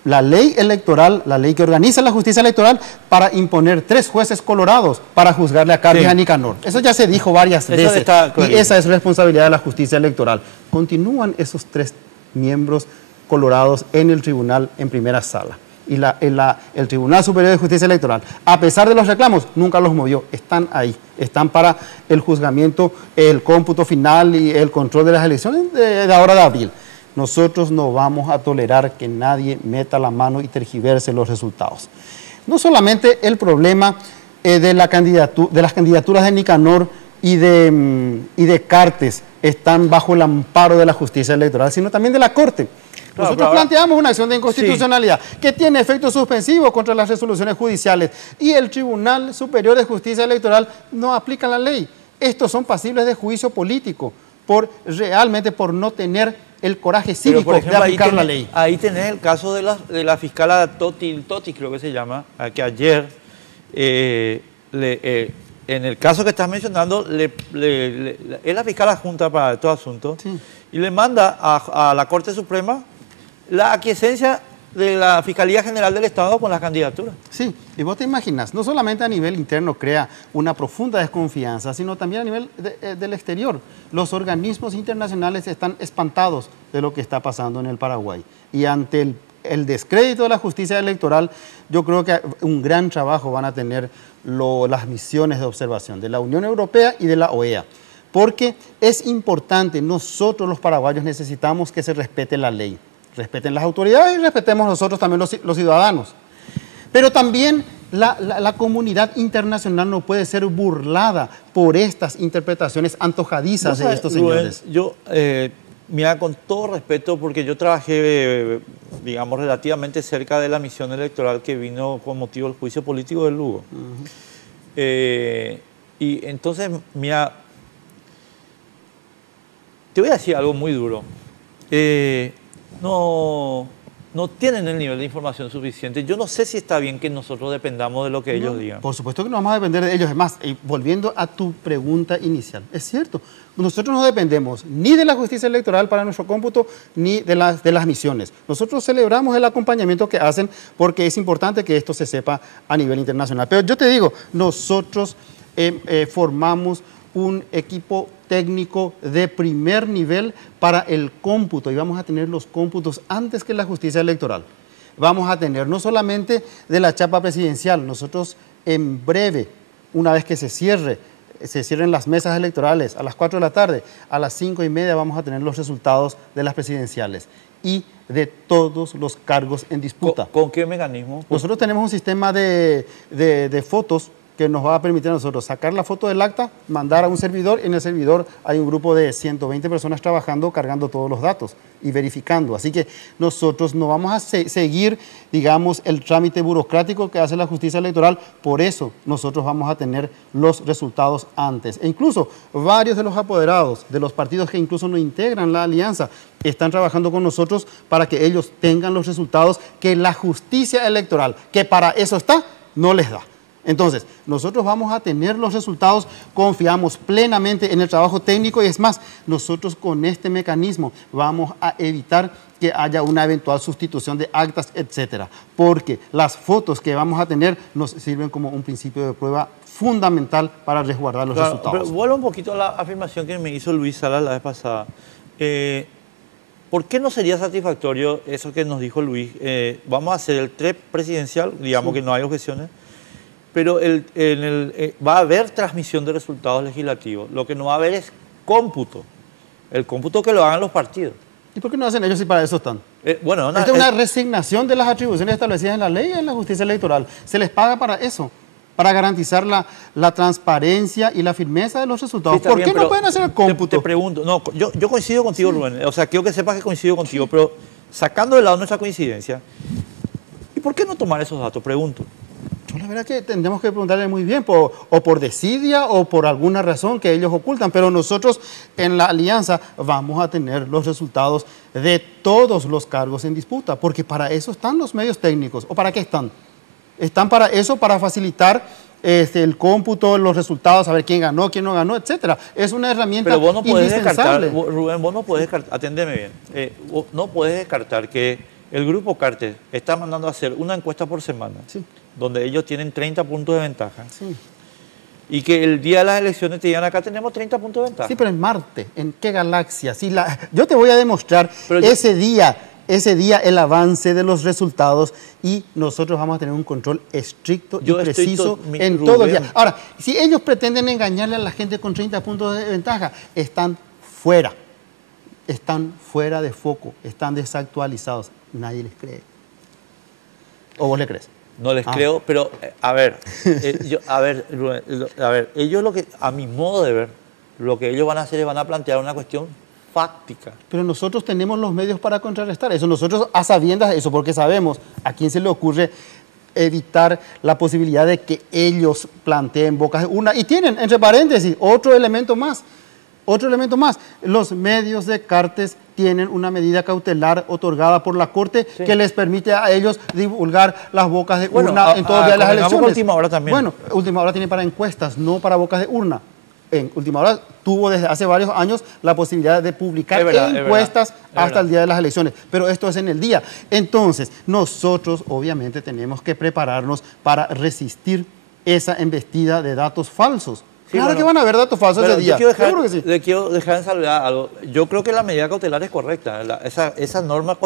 electoral, la ley que organiza la justicia electoral, para imponer 3 jueces colorados para juzgarle a Cartes y a Nicanor. Eso ya se dijo varias veces. Y esa es responsabilidad de la justicia electoral. Continúan esos 3 miembros colorados en el tribunal en primera sala. Y el Tribunal Superior de Justicia Electoral, a pesar de los reclamos, nunca los movió. Están ahí, están para el juzgamiento, el cómputo final y el control de las elecciones de ahora de abril. Nosotros no vamos a tolerar que nadie meta la mano y tergiverse los resultados. No solamente el problema de las candidaturas de Nicanor y de Cartes están bajo el amparo de la justicia electoral, sino también de la Corte. Nosotros planteamos una acción de inconstitucionalidad que tiene efecto suspensivo contra las resoluciones judiciales, y el Tribunal Superior de Justicia Electoral no aplica la ley. Estos son pasibles de juicio político realmente por no tener el coraje cívico, por ejemplo, de aplicar la ley. Ahí tenés el caso de la fiscala Toti, creo que se llama, que ayer, en el caso que estás mencionando, es la fiscal adjunta para estos asuntos, sí, y le manda a la Corte Suprema la aquiescencia de la Fiscalía General del Estado con las candidaturas. Sí, y vos te imaginas, no solamente a nivel interno crea una profunda desconfianza, sino también a nivel del exterior. Los organismos internacionales están espantados de lo que está pasando en el Paraguay. Y ante el descrédito de la justicia electoral, yo creo que un gran trabajo van a tener las misiones de observación de la Unión Europea y de la OEA. Porque es importante, nosotros los paraguayos necesitamos que se respete la ley. Respeten las autoridades y respetemos nosotros también los ciudadanos. Pero también la comunidad internacional no puede ser burlada por estas interpretaciones antojadizas de estos señores. Yo, mira, con todo respeto, porque yo trabajé, digamos, relativamente cerca de la misión electoral que vino con motivo del juicio político de Lugo. Y entonces, mira, te voy a decir algo muy duro. No tienen el nivel de información suficiente. Yo no sé si está bien que nosotros dependamos de lo que ellos digan. Por supuesto que no vamos a depender de ellos. Es más, volviendo a tu pregunta inicial, es cierto, nosotros no dependemos ni de la justicia electoral para nuestro cómputo, ni de las misiones. Nosotros celebramos el acompañamiento que hacen porque es importante que esto se sepa a nivel internacional. Pero yo te digo, nosotros formamos un equipo técnico de primer nivel para el cómputo, y vamos a tener los cómputos antes que la justicia electoral. Vamos a tener no solamente de la chapa presidencial, nosotros en breve, una vez que se cierren las mesas electorales a las 4 de la tarde, a las 5:30 vamos a tener los resultados de las presidenciales y de todos los cargos en disputa. ¿Con qué mecanismo? Nosotros tenemos un sistema de fotos que nos va a permitir a nosotros sacar la foto del acta, mandar a un servidor, y en el servidor hay un grupo de 120 personas trabajando, cargando todos los datos y verificando. Así que nosotros no vamos a seguir, digamos, el trámite burocrático que hace la justicia electoral. Por eso nosotros vamos a tener los resultados antes. E incluso varios de los apoderados de los partidos que incluso no integran la alianza están trabajando con nosotros para que ellos tengan los resultados que la justicia electoral, que para eso está, no les da. Entonces, nosotros vamos a tener los resultados, confiamos plenamente en el trabajo técnico, y es más, nosotros con este mecanismo vamos a evitar que haya una eventual sustitución de actas, etcétera, porque las fotos que vamos a tener nos sirven como un principio de prueba fundamental para resguardar los resultados. Pero vuelvo un poquito a la afirmación que me hizo Luis Salas la vez pasada. ¿Por qué no sería satisfactorio eso que nos dijo Luis? Vamos a hacer el TREP presidencial, digamos, sí, que no hay objeciones, pero va a haber transmisión de resultados legislativos. Lo que no va a haber es cómputo. El cómputo que lo hagan los partidos. ¿Y por qué no hacen ellos si para eso están? Bueno, Esta es una resignación de las atribuciones establecidas en la ley y en la justicia electoral. Se les paga para eso, para garantizar la transparencia y la firmeza de los resultados. Sí, ¿Por bien, qué no pueden hacer el cómputo? Te pregunto, no, yo coincido contigo, sí. Rubén. O sea, quiero que sepas que coincido contigo, pero sacando de lado nuestra coincidencia, ¿y por qué no tomar esos datos? Pregunto. Yo la verdad que tendremos que preguntarle muy bien, o por desidia o por alguna razón que ellos ocultan, pero nosotros en la alianza vamos a tener los resultados de todos los cargos en disputa, porque para eso están los medios técnicos. ¿O para qué están? Están para eso, para facilitar el cómputo, los resultados, saber quién ganó, quién no ganó, etcétera. Es una herramienta pero vos no podés indispensable. Descartar, Rubén, vos no podés descartar, aténdeme bien, vos no podés descartar que el Grupo Cartes está mandando a hacer una encuesta por semana, sí, donde ellos tienen 30 puntos de ventaja. Sí. Y que el día de las elecciones te digan, acá tenemos 30 puntos de ventaja. Sí, pero en Marte, ¿en qué galaxia? Si yo te voy a demostrar ese día el avance de los resultados y nosotros vamos a tener un control estricto y preciso en todo el día. Ahora, si ellos pretenden engañarle a la gente con 30 puntos de ventaja, están fuera de foco, están desactualizados. Nadie les cree. ¿O vos le crees? No les creo, pero a ver, ellos lo que, a mi modo de ver, lo que ellos van a hacer es van a plantear una cuestión fáctica. Pero nosotros tenemos los medios para contrarrestar eso. Nosotros, a sabiendas de eso, porque sabemos a quién se le ocurre evitar la posibilidad de que ellos planteen bocas de urna. Y tienen, entre paréntesis, otro elemento más. Los medios de Cartes tienen una medida cautelar otorgada por la Corte que les permite a ellos divulgar las bocas de urna en todo el día de las elecciones. Última Hora también. Bueno, Última Hora tiene para encuestas, no para bocas de urna. En Última Hora tuvo desde hace varios años la posibilidad de publicar encuestas hasta el día de las elecciones, pero esto es en el día. Entonces, nosotros obviamente tenemos que prepararnos para resistir esa embestida de datos falsos. Sí, claro, que van a haber datos falsos ese día. Seguro que sí. Quiero dejar en salvedad algo. Yo creo que la medida cautelar es correcta. Esa norma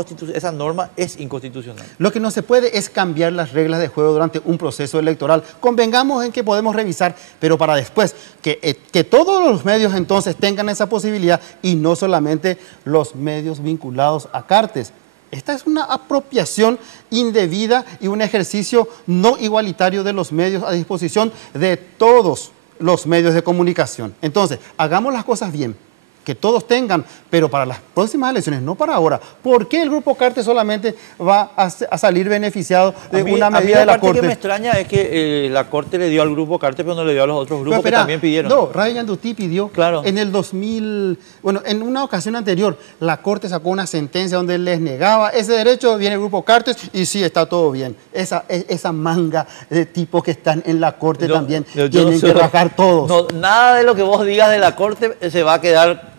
es inconstitucional. Lo que no se puede es cambiar las reglas de juego durante un proceso electoral. Convengamos en que podemos revisar, pero para después, que todos los medios entonces tengan esa posibilidad y no solamente los medios vinculados a Cartes. Esta es una apropiación indebida y un ejercicio no igualitario de los medios a disposición de todos los medios de comunicación. Entonces, hagamos las cosas bien, que todos tengan, pero para las próximas elecciones, no para ahora. ¿Por qué el Grupo Cartes solamente va a salir beneficiado de una medida de la Corte? Lo que me extraña es que la Corte le dio al Grupo Cartes, pero no le dio a los otros grupos que también pidieron. No, Radio Yandutí pidió en el 2000, bueno, en una ocasión anterior, la Corte sacó una sentencia donde les negaba ese derecho, viene el Grupo Cartes y sí, está todo bien. Esa manga de tipos que están en la Corte también tienen que rajar todos. No, nada de lo que vos digas de la Corte se va a quedar...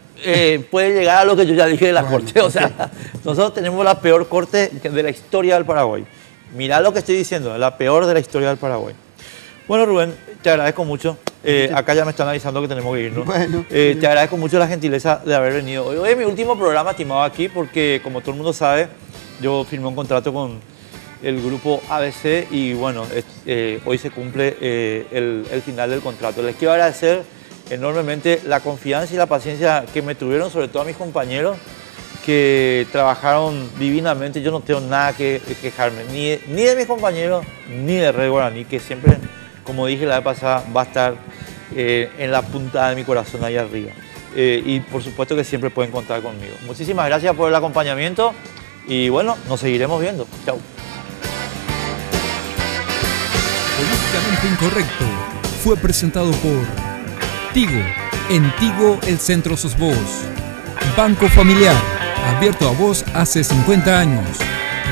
puede llegar a lo que yo ya dije de la Corte. O sea, nosotros tenemos la peor Corte de la historia del Paraguay. Mirá lo que estoy diciendo, la peor de la historia del Paraguay. Bueno, Rubén, te agradezco mucho. Acá ya me están avisando que tenemos que irnos. Bueno, te agradezco mucho la gentileza de haber venido. Hoy es mi último programa, estimado, aquí, porque como todo el mundo sabe, yo firmé un contrato con el grupo ABC y bueno, hoy se cumple el final del contrato. Les quiero agradecer enormemente la confianza y la paciencia que me tuvieron, sobre todo a mis compañeros que trabajaron divinamente. Yo no tengo nada que quejarme, ni de mis compañeros, ni de Red Guaraní, que siempre, como dije la vez pasada, va a estar en la punta de mi corazón ahí arriba. Y por supuesto que siempre pueden contar conmigo. Muchísimas gracias por el acompañamiento y bueno, nos seguiremos viendo. Chao. Políticamente Incorrecto fue presentado por Tigo, en Tigo el Centro sos vos. Banco Familiar, abierto a vos hace 50 años.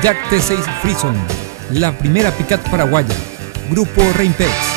Jack T6 Frison, la primera pick-up paraguaya. Grupo Reimpex.